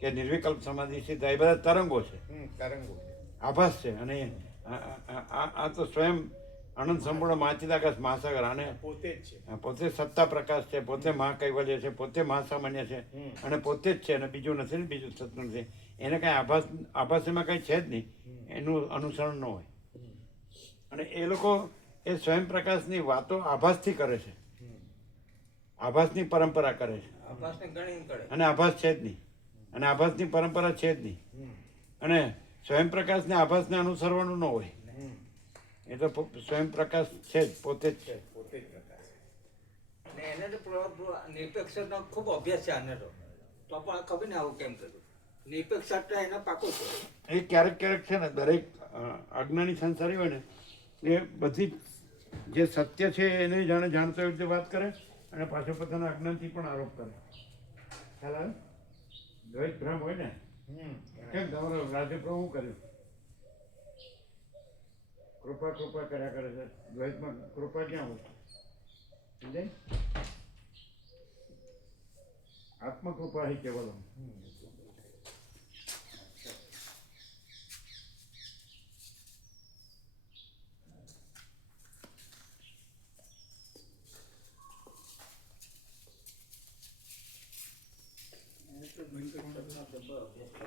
કે નિર્વિકલ્પ સમાધિ સિદ્ધ, એ બધા તરંગો છે, તરંગો આભાસ છે. અને આ તો સ્વયં અનંત સંપૂર્ણ મહાચિદાકાશ મહાસાગર, આને પોતે જ છે. પોતે સત્તા પ્રકાશ છે, પોતે મહાકૈવલ્ય છે, પોતે મહાસામાન્ય છે, અને પોતે જ છે, અને બીજું નથી ને બીજું થતું નથી. એને કાંઈ આભાસ એમાં કાંઈ છે જ નહીં, એનું અનુસરણ ન હોય. અને એ લોકો એ સ્વયં પ્રકાશની વાતો આભાસથી કરે છે, આભાસની પરંપરા કરે છે, આભાસને ગણીને કરે. અને આભાસ છે જ નહીં, અને આભાસની પરંપરા છે જ નહીં. અને સ્વયં પ્રકાશને આભાસને અનુસરવાનું ન હોય. એ તો સ્વયં પ્રકાશ છે જ, પોતે જ છે. પોતે જ પ્રકાશ. અને એને તો નિરપેક્ષનો ખૂબ અભ્યાસ છે આને તો પણ ખબર ને આવું કેમ કર્યું. નિરપેક્ષતા એનો પાકો છે. એ ક્યારેક ક્યારેક છે ને, દરેક અજ્ઞાની સંસારી હોય ને, એ બધી જે સત્ય છે એને જાણે જાણતો એવી રીતે વાત કરે, અને પાછો પોતાના અજ્ઞાનથી પણ આરોપ કરે. ખ્યાલ આવે? દ્વૈત ભ્રમ હોય ને, કેમ તમારો રાજ્યપ્રભુ શું કર્યું? કૃપા કૃપા કર્યા કરે છે. દ્વૈતમાં કૃપા ક્યાં હોય? સમજાય? આત્મકૃપા હી કેવલમ. નંબર અભ્યાસ